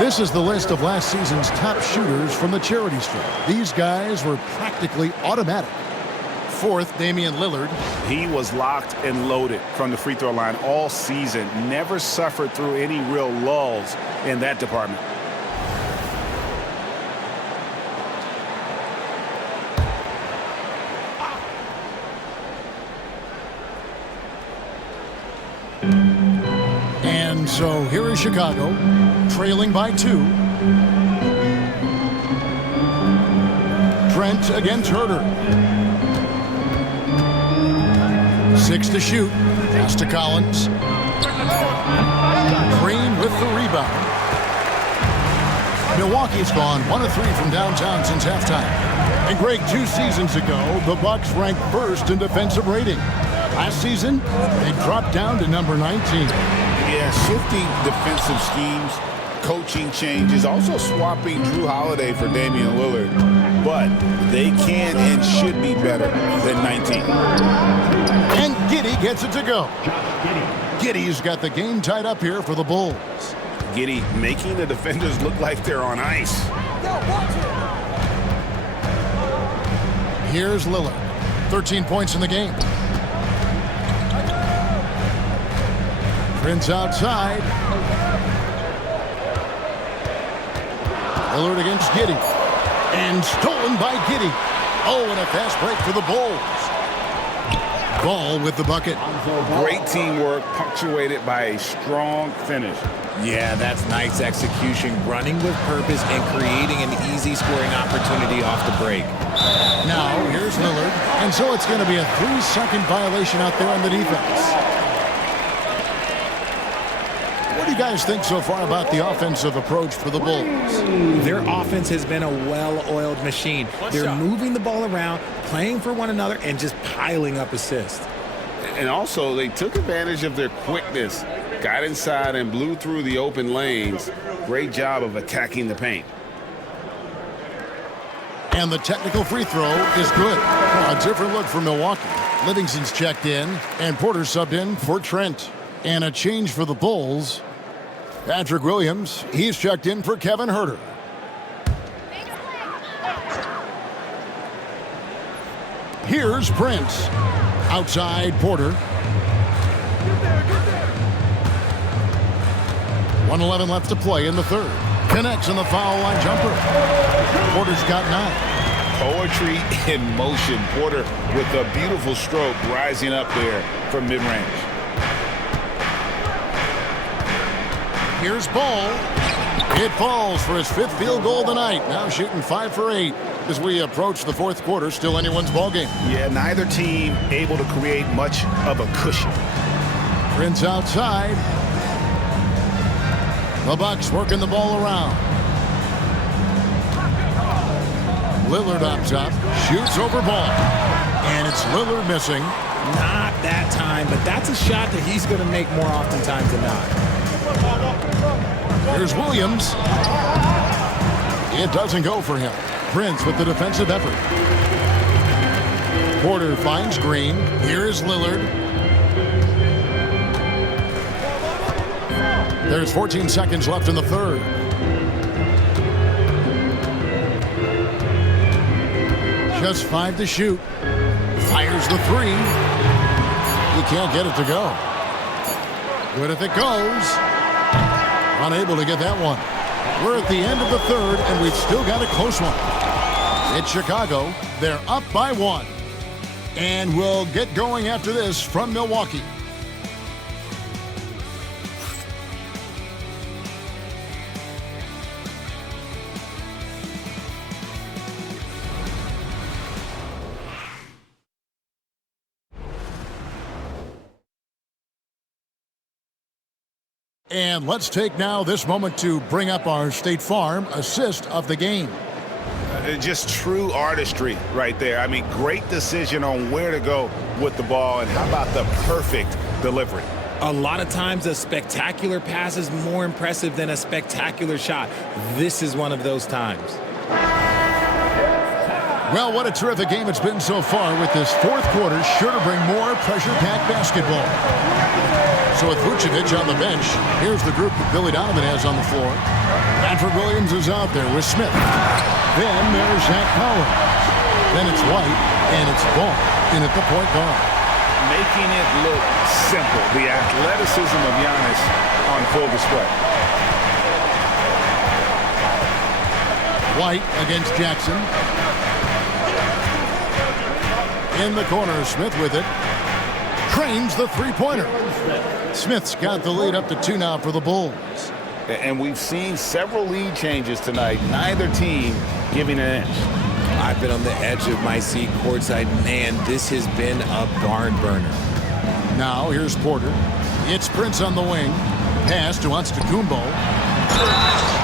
This is the list of last season's top shooters from the charity stripe. These guys were practically automatic. 4th, Damian Lillard. He was locked and loaded from the free throw line all season. Never suffered through any real lulls in that department. And so here is Chicago, trailing by 2. Trent against Herter. 6 to shoot. Pass to Collins. Green with the rebound. Milwaukee's gone 1 of 3 from downtown since halftime. And Greg, 2 seasons ago, the Bucks ranked 1st in defensive rating. Last season, they dropped down to number 19. Yeah, shifting defensive schemes, coaching changes, also swapping Drew Holiday for Damian Lillard. But they can and should be better than 19. And Giddey gets it to go. Giddey's got the game tied up here for the Bulls. Giddey making the defenders look like they're on ice. Here's Lillard. 13 points in the game. Prince outside. Lillard against Giddey. And stolen by Giddey. Oh, and a fast break for the Bulls. Ball with the bucket. Great teamwork punctuated by a strong finish. Yeah, that's nice execution, running with purpose and creating an easy scoring opportunity off the break. Now, here's Lillard. And so it's going to be a 3-second violation out there on the defense. What do you guys think so far about the offensive approach for the Bulls? Their offense has been a well-oiled machine. They're moving the ball around, playing for one another, and just piling up assists. And also, they took advantage of their quickness, got inside and blew through the open lanes. Great job of attacking the paint. And the technical free throw is good. A different look for Milwaukee. Livingston's checked in, and Porter subbed in for Trent. And a change for the Bulls. Patrick Williams, he's checked in for Kevin Huerter. Here's Prince. Outside Porter. 1:11 left to play in the third. Connects in the foul line jumper. Porter's got 9. Poetry in motion. Porter with a beautiful stroke rising up there from mid-range. Here's Ball. It falls for his 5th field goal tonight. Now shooting 5 for 8 as we approach the 4th quarter. Still anyone's ball game. Yeah, neither team able to create much of a cushion. Prince outside. The Bucks working the ball around. Lillard up top. Shoots over Ball. And it's Lillard missing. Not that time, but that's a shot that he's going to make more oftentimes than not. Here's Williams. It doesn't go for him. Prince with the defensive effort. Porter finds Green. Here is Lillard. There's 14 seconds left in the third. Just 5 to shoot. Fires the 3. He can't get it to go. Good if it goes. Unable to get that one. We're at the end of the third, and we've still got a close one. It's Chicago. They're up by 1. And we'll get going after this from Milwaukee. And let's take now this moment to bring up our State Farm assist of the game. Just true artistry right there. I mean, great decision on where to go with the ball, and how about the perfect delivery? A lot of times a spectacular pass is more impressive than a spectacular shot. This is one of those times. Well, what a terrific game it's been so far, with this 4th quarter sure to bring more pressure-packed basketball. So with Vucevic on the bench, here's the group that Billy Donovan has on the floor. Patrick Williams is out there with Smith. Then there's Zach Collins. Then it's White, and it's Ball in at the point guard. Making it look simple. The athleticism of Giannis on full display. White against Jackson. In the corner, Smith with it. Trains the three-pointer. Smith's got the lead up to 2 now for the Bulls. And we've seen several lead changes tonight. Neither team giving an inch. I've been on the edge of my seat courtside. Man, this has been a barn burner. Now here's Porter. It's Prince on the wing. Pass to Antetokounmpo.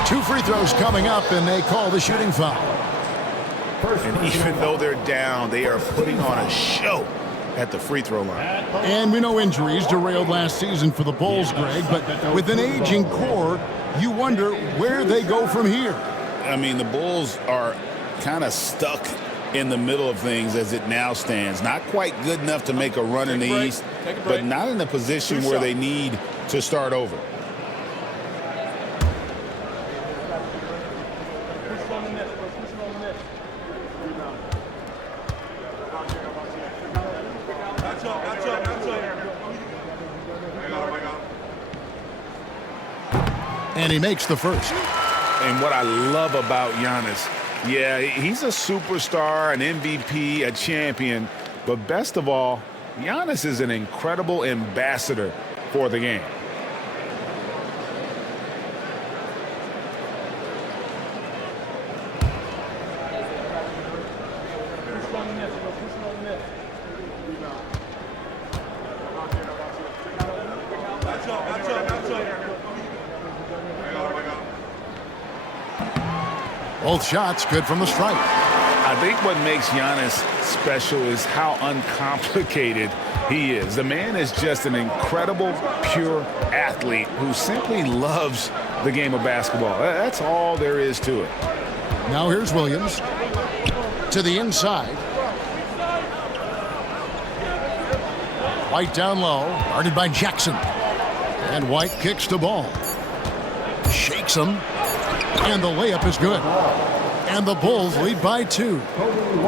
2 free throws coming up, and they call the shooting foul. And even though they're down, they are putting on a show at the free throw line. And we know injuries derailed last season for the Bulls, Greg, but with an aging core, you wonder where they go from here. I mean, the Bulls are kind of stuck in the middle of things as it now stands. Not quite good enough to make a run in the East, but not in a position where they need to start over. And he makes the first. And what I love about Giannis, yeah, he's a superstar, an MVP, a champion, but best of all, Giannis is an incredible ambassador for the game. Both shots good from the stripe. I think what makes Giannis special is how uncomplicated he is. The man is just an incredible, pure athlete who simply loves the game of basketball. That's all there is to it. Now here's Williams to the inside. White down low, guarded by Jackson. And White kicks the ball. Shakes him. And the layup is good. And the Bulls lead by 2.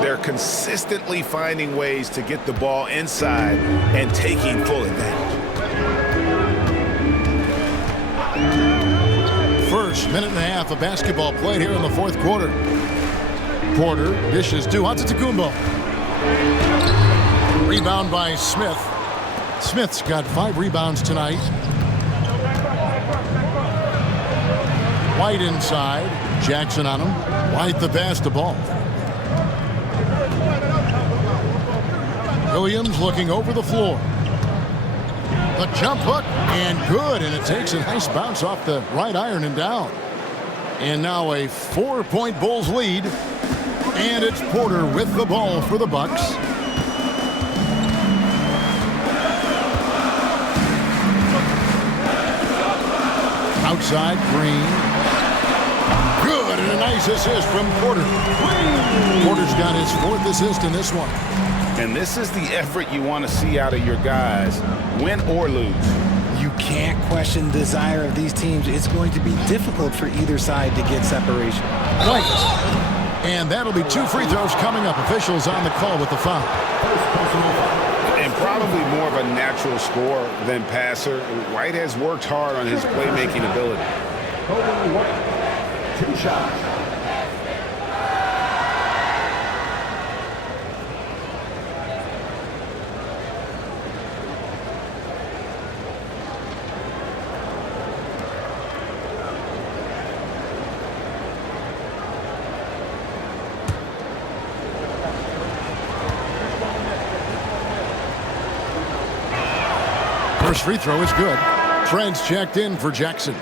They're consistently finding ways to get the ball inside and taking full advantage. First minute and a half of basketball played here in the fourth quarter. Porter dishes to Antetokounmpo. Rebound by Smith. Smith's got 5 rebounds tonight. White inside. Jackson on him. White the pass to Ball. Williams looking over the floor. The jump hook and good, and it takes a nice bounce off the right iron and down. And now a 4-point Bulls lead. And it's Porter with the ball for the Bucks. Outside, Green. Good, and a nice assist from Porter. Porter's got his 4th assist in this one. And this is the effort you want to see out of your guys, win or lose. You can't question the desire of these teams. It's going to be difficult for either side to get separation. White. And that'll be 2 free throws coming up. Officials on the call with the foul. And probably more of a natural scorer than passer. White has worked hard on his playmaking ability. 2 shots. First free throw is good. Trent's checked in for Jackson.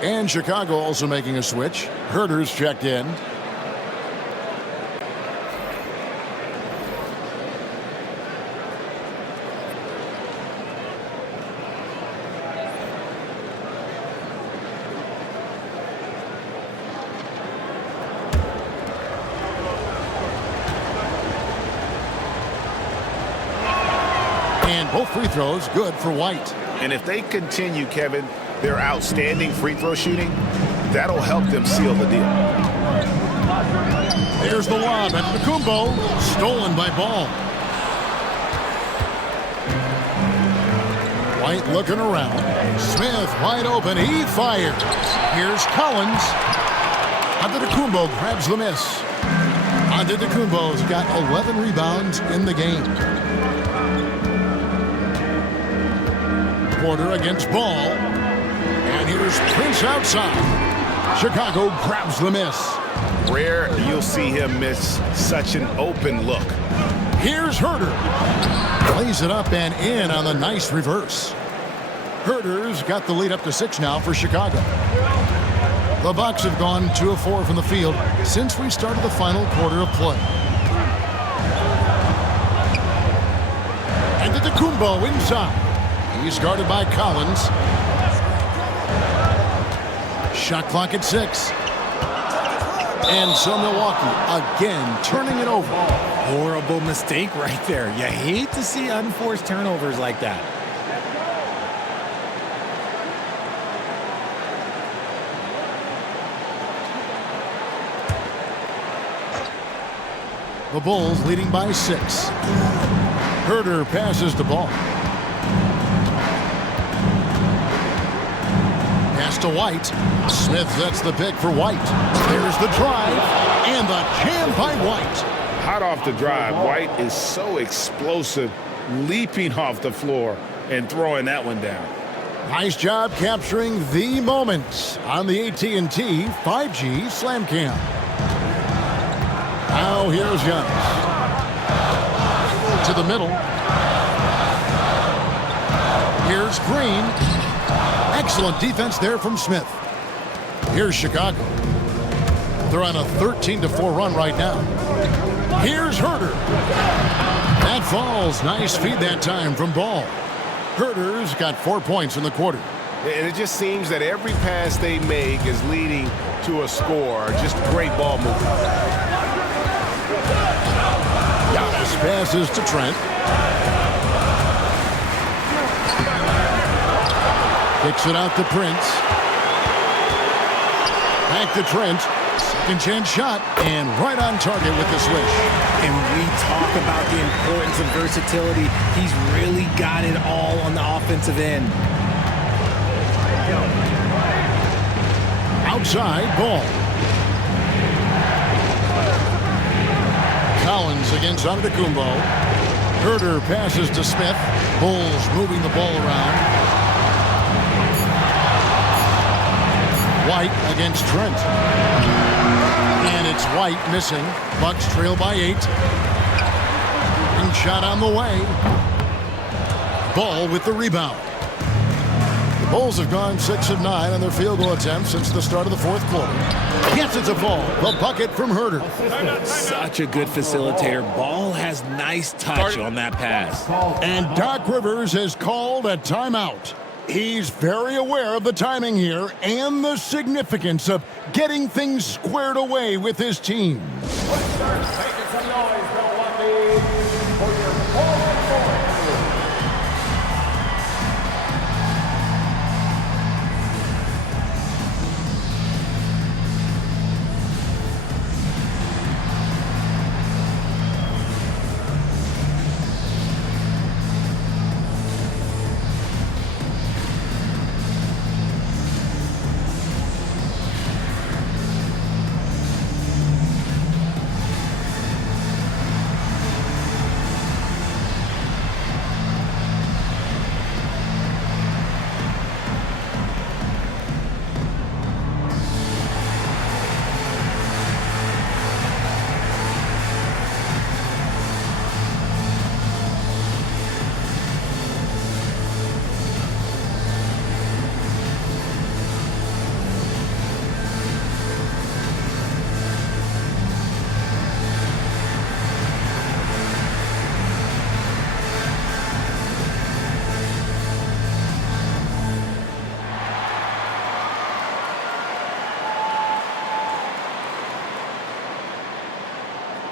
And Chicago also making a switch. Herter's checked in. And both free throws good for White. And if they continue, Kevin, their outstanding free throw shooting, that'll help them seal the deal. There's the lob at Antetokounmpo. Stolen by Ball. White looking around. Smith wide open. He fires. Here's Collins. Antetokounmpo grabs the miss. Antetokounmpo's got 11 rebounds in the game. Porter against Ball. And here's Prince outside. Chicago grabs the miss. Rare you'll see him miss such an open look. Here's Herter. Plays it up and in on the nice reverse. Herter's got the lead up to 6 now for Chicago. The Bucks have gone 2 of 4 from the field since we started the final quarter of play. And Antetokounmpo inside. He's guarded by Collins. Shot clock at 6. And so Milwaukee again turning it over. Horrible mistake right there. You hate to see unforced turnovers like that. The Bulls leading by 6. Herter passes the ball. Pass to White. Smith sets the pick for White. There's the drive and the jam by White. Hot off the drive, White is so explosive, leaping off the floor and throwing that one down. Nice job capturing the moments on the AT&T 5G Slam Cam. Now here's Giannis. To the middle. Here's Green. Excellent defense there from Smith. Here's Chicago. They're on a 13-4 run right now. Here's Herder. That falls. Nice feed that time from Ball. Herder's got 4 points in the quarter. And it just seems that every pass they make is leading to a score. Just great ball movement. Giannis passes to Trent. Kicks it out to Prince. Back to Trent. Second chance shot, and right on target with the swish. And when we talk about the importance of versatility, he's really got it all on the offensive end. Outside, Ball. Collins against Antetokounmpo. Herder passes to Smith. Bulls moving the ball around. White against Trent. And it's White missing. Bucks trail by 8. And shot on the way. Ball with the rebound. The Bulls have gone 6 of 9 on their field goal attempts since the start of the fourth quarter. Yes, it's a ball. The bucket from Herder. Such a good facilitator. Ball has nice touch on that pass. And Doc Rivers has called a timeout. He's very aware of the timing here and the significance of getting things squared away with his team.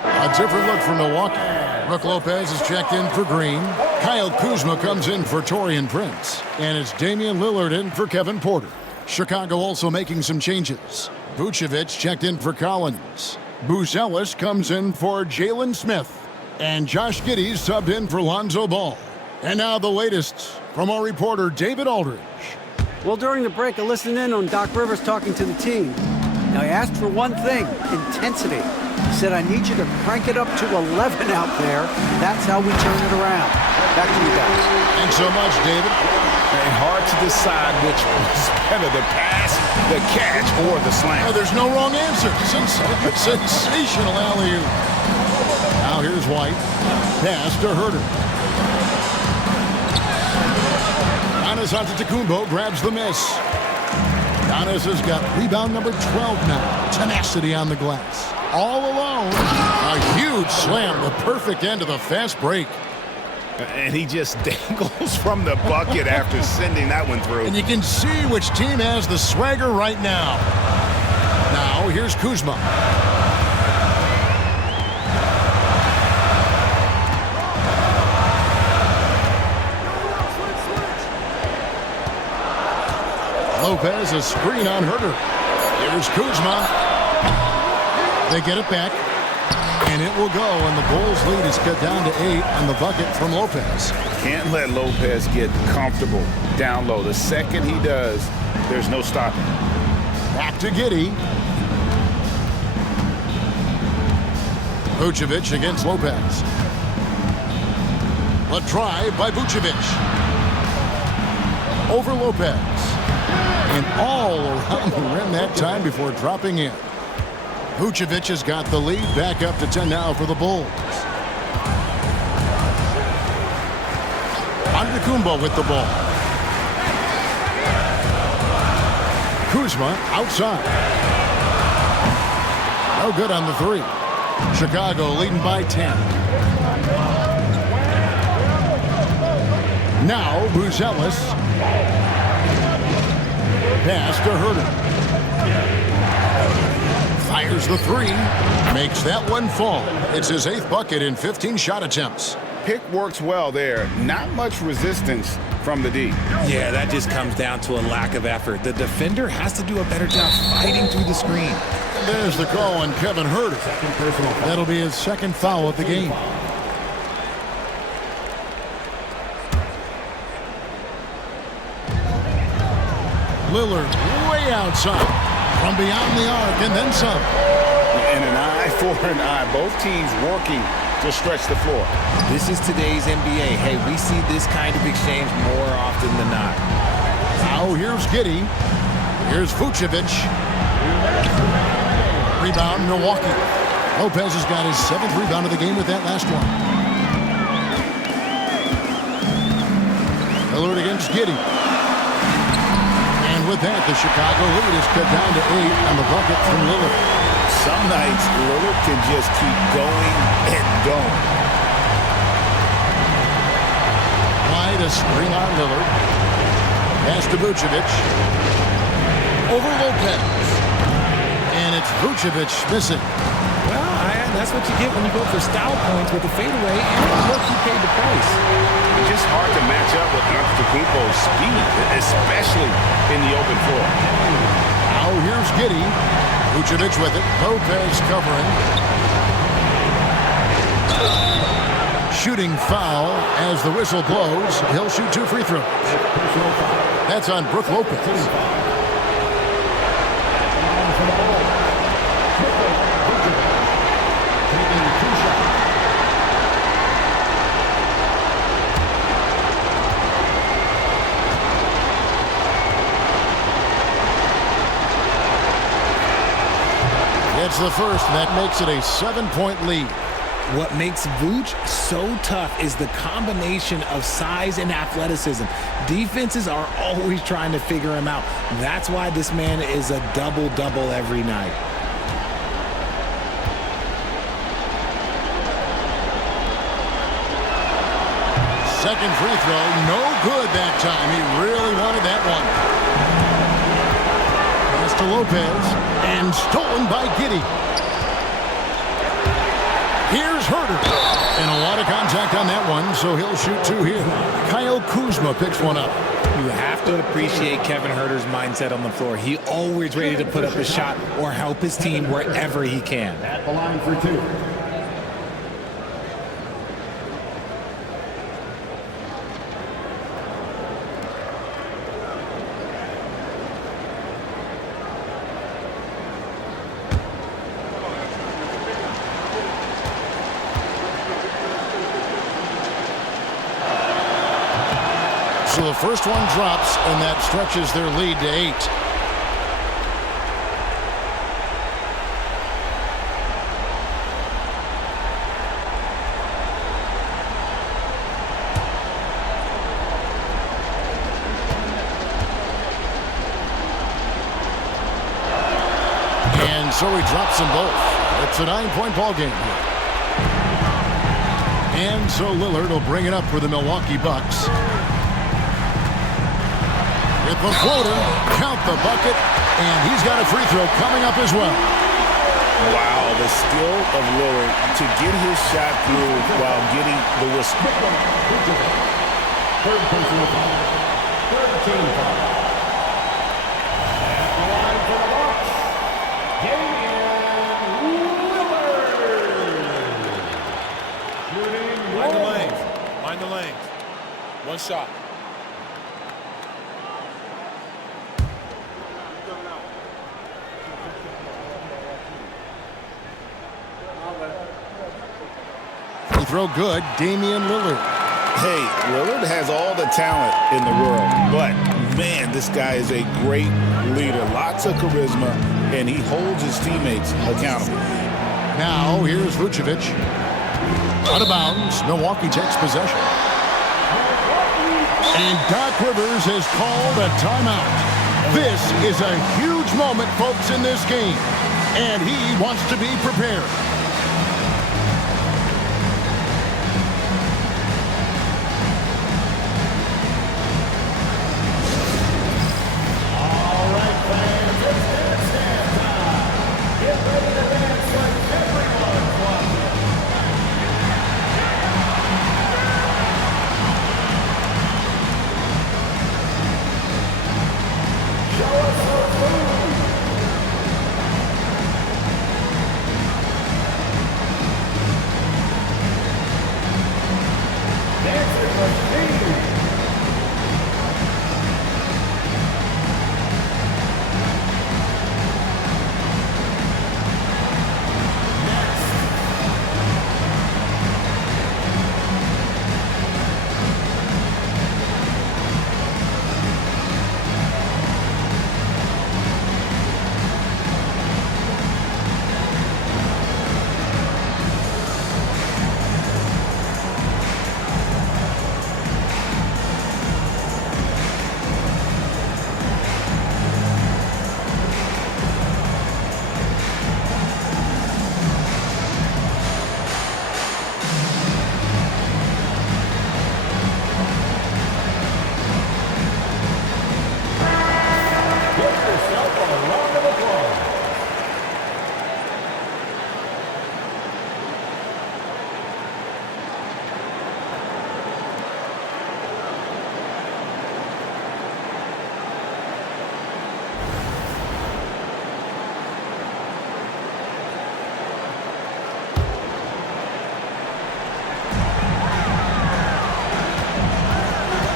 A different look for Milwaukee. Brook Lopez is checked in for Green. Kyle Kuzma comes in for Taurean Prince. And it's Damian Lillard in for Kevin Porter. Chicago also making some changes. Vucevic checked in for Collins. Buzelis comes in for Jalen Smith. And Josh Giddey subbed in for Lonzo Ball. And now the latest from our reporter David Aldridge. Well, during the break, I listened in on Doc Rivers talking to the team. Now, he asked for one thing, intensity. He said, I need you to crank it up to 11 out there. That's how we turn it around. Back to you guys. Thanks so much, David. And hard to decide which was better, the pass, the catch, or the slam. Oh, there's no wrong answer. Sensational alley-oop. Now here's White. Pass to Herder. Giannis Antetokounmpo grabs the miss. Giannis has got rebound number 12 now. Tenacity on the glass. All alone. A huge slam, the perfect end of the fast break. And he just dangles from the bucket after sending that one through. And you can see which team has the swagger right now. Now, here's Kuzma. Lopez, a screen on Herder. Here's Kuzma. They get it back. And it will go, and the Bulls lead is cut down to 8 on the bucket from Lopez. Can't let Lopez get comfortable down low. The second he does, there's no stopping. Back to Giddey. Vucevic against Lopez. A drive by Vucevic. Over Lopez. And all around the rim that time before dropping in. Vucevic has got the lead, back up to 10 now for the Bulls. Antetokounmpo with the ball. Kuzma outside. No good on the three. Chicago leading by 10. Now, Buzelis. Pass to Herter. Fires the three. Makes that one fall. It's his 8th bucket in 15 shot attempts. Pick works well there. Not much resistance from the D. Yeah, that just comes down to a lack of effort. The defender has to do a better job fighting through the screen. There's the call on Kevin Herter. That'll be his 2nd foul of the game. Lillard way outside from beyond the arc and then some. And an eye for an eye. Both teams working to stretch the floor. This is today's NBA. Hey, we see this kind of exchange more often than not. Now here's Giddey. Here's Vucevic. Rebound, Milwaukee. Lopez has got his 7th rebound of the game with that last one. Lillard against Giddey. And with that, the Chicago lead is cut down to 8 on the bucket from Lillard. Some nights, Lillard can just keep going and going. Wide a screen on Lillard. Pass to Vucevic. Over Lopez. And it's Vucevic missing. Well, that's what you get when you go for style points with a fadeaway, and look, he paid the price. It's just hard to match up with Antetokounmpo's speed, especially in the open floor. Now here's Giddey. Vucevic with it. Lopez covering. Shooting foul as the whistle blows. He'll shoot 2 free throws. That's on Brook Lopez. It's the first, and that makes it a 7-point lead. What makes Vooch so tough is the combination of size and athleticism. Defenses are always trying to figure him out. That's why this man is a double-double every night. Second free throw, no good that time. He really wanted that one. Pass to Lopez, and stolen by Giddey. Here's Herter. And a lot of contact on that one, so he'll shoot 2 here. Kyle Kuzma picks one up. You have to appreciate Kevin Herter's mindset on the floor. He always ready to put up a shot or help his team wherever he can. At the line for 2. So the first one drops, and that stretches their lead to 8. And so he drops them both. It's a 9-point ball game here. And so Lillard will bring it up for the Milwaukee Bucks. With the floater, count the bucket, and he's got a free throw coming up as well. Wow, the skill of Lillard to get his shot through while getting the whistle. Third personal foul. Third team foul. At the line for the Bucks, Lillard. Mind the lanes. Mind the lanes. One shot. Throw good, Damian Lillard. Hey, Lillard has all the talent in the world, but man, this guy is a great leader. Lots of charisma, and he holds his teammates accountable. Now, here's Vucevic. Out of bounds, Milwaukee takes possession. And Doc Rivers has called a timeout. This is a huge moment, folks, in this game. And he wants to be prepared. All right, fans, it's dance time. Get ready to dance like everyone's watching. Show us some food. Dancing machine.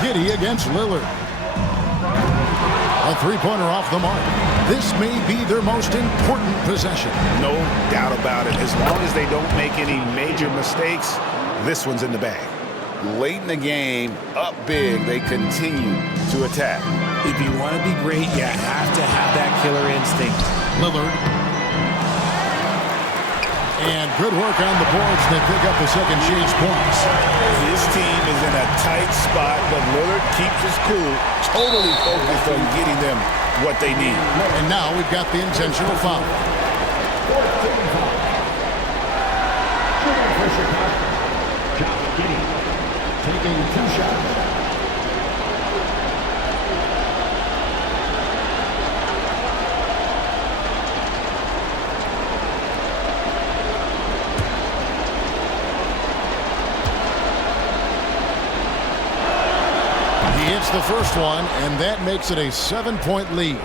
Giddy against Lillard. A three-pointer off the mark. This may be their most important possession. No doubt about it. As long as they don't make any major mistakes, this one's in the bag. Late in the game, up big, they continue to attack. If you want to be great, you have to have that killer instinct. Lillard. And good work on the boards that pick up the second chance points. His team is in a tight spot, but Lillard keeps his cool, totally focused on getting them what they need. And now we've got the intentional foul. 14 foul. Shooting for Chicago. Josh Giddey taking 2 shots. He hits the first one, and that makes it a 7-point lead.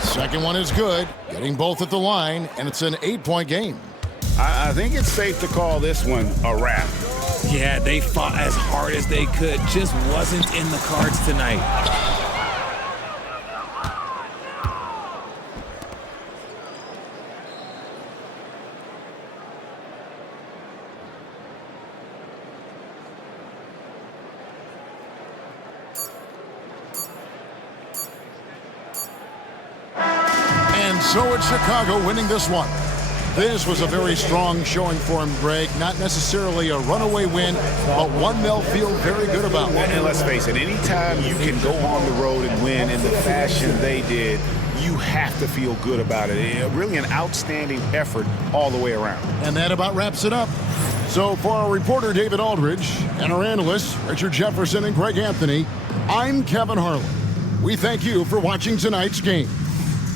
Second one is good, getting both at the line, and it's an 8-point game. I think it's safe to call this one a wrap. Yeah, they fought as hard as they could. Just wasn't in the cards tonight. So it's Chicago winning this one. This was a very strong showing for him, Greg. Not necessarily a runaway win, but one they'll feel very good about. And let's face it, anytime you can go on the road and win in the fashion they did, you have to feel good about it. Really an outstanding effort all the way around. And that about wraps it up. So for our reporter, David Aldridge, and our analysts, Richard Jefferson and Greg Anthony, I'm Kevin Harlan. We thank you for watching tonight's game.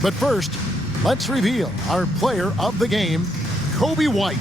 But first, let's reveal our player of the game, Kobe White.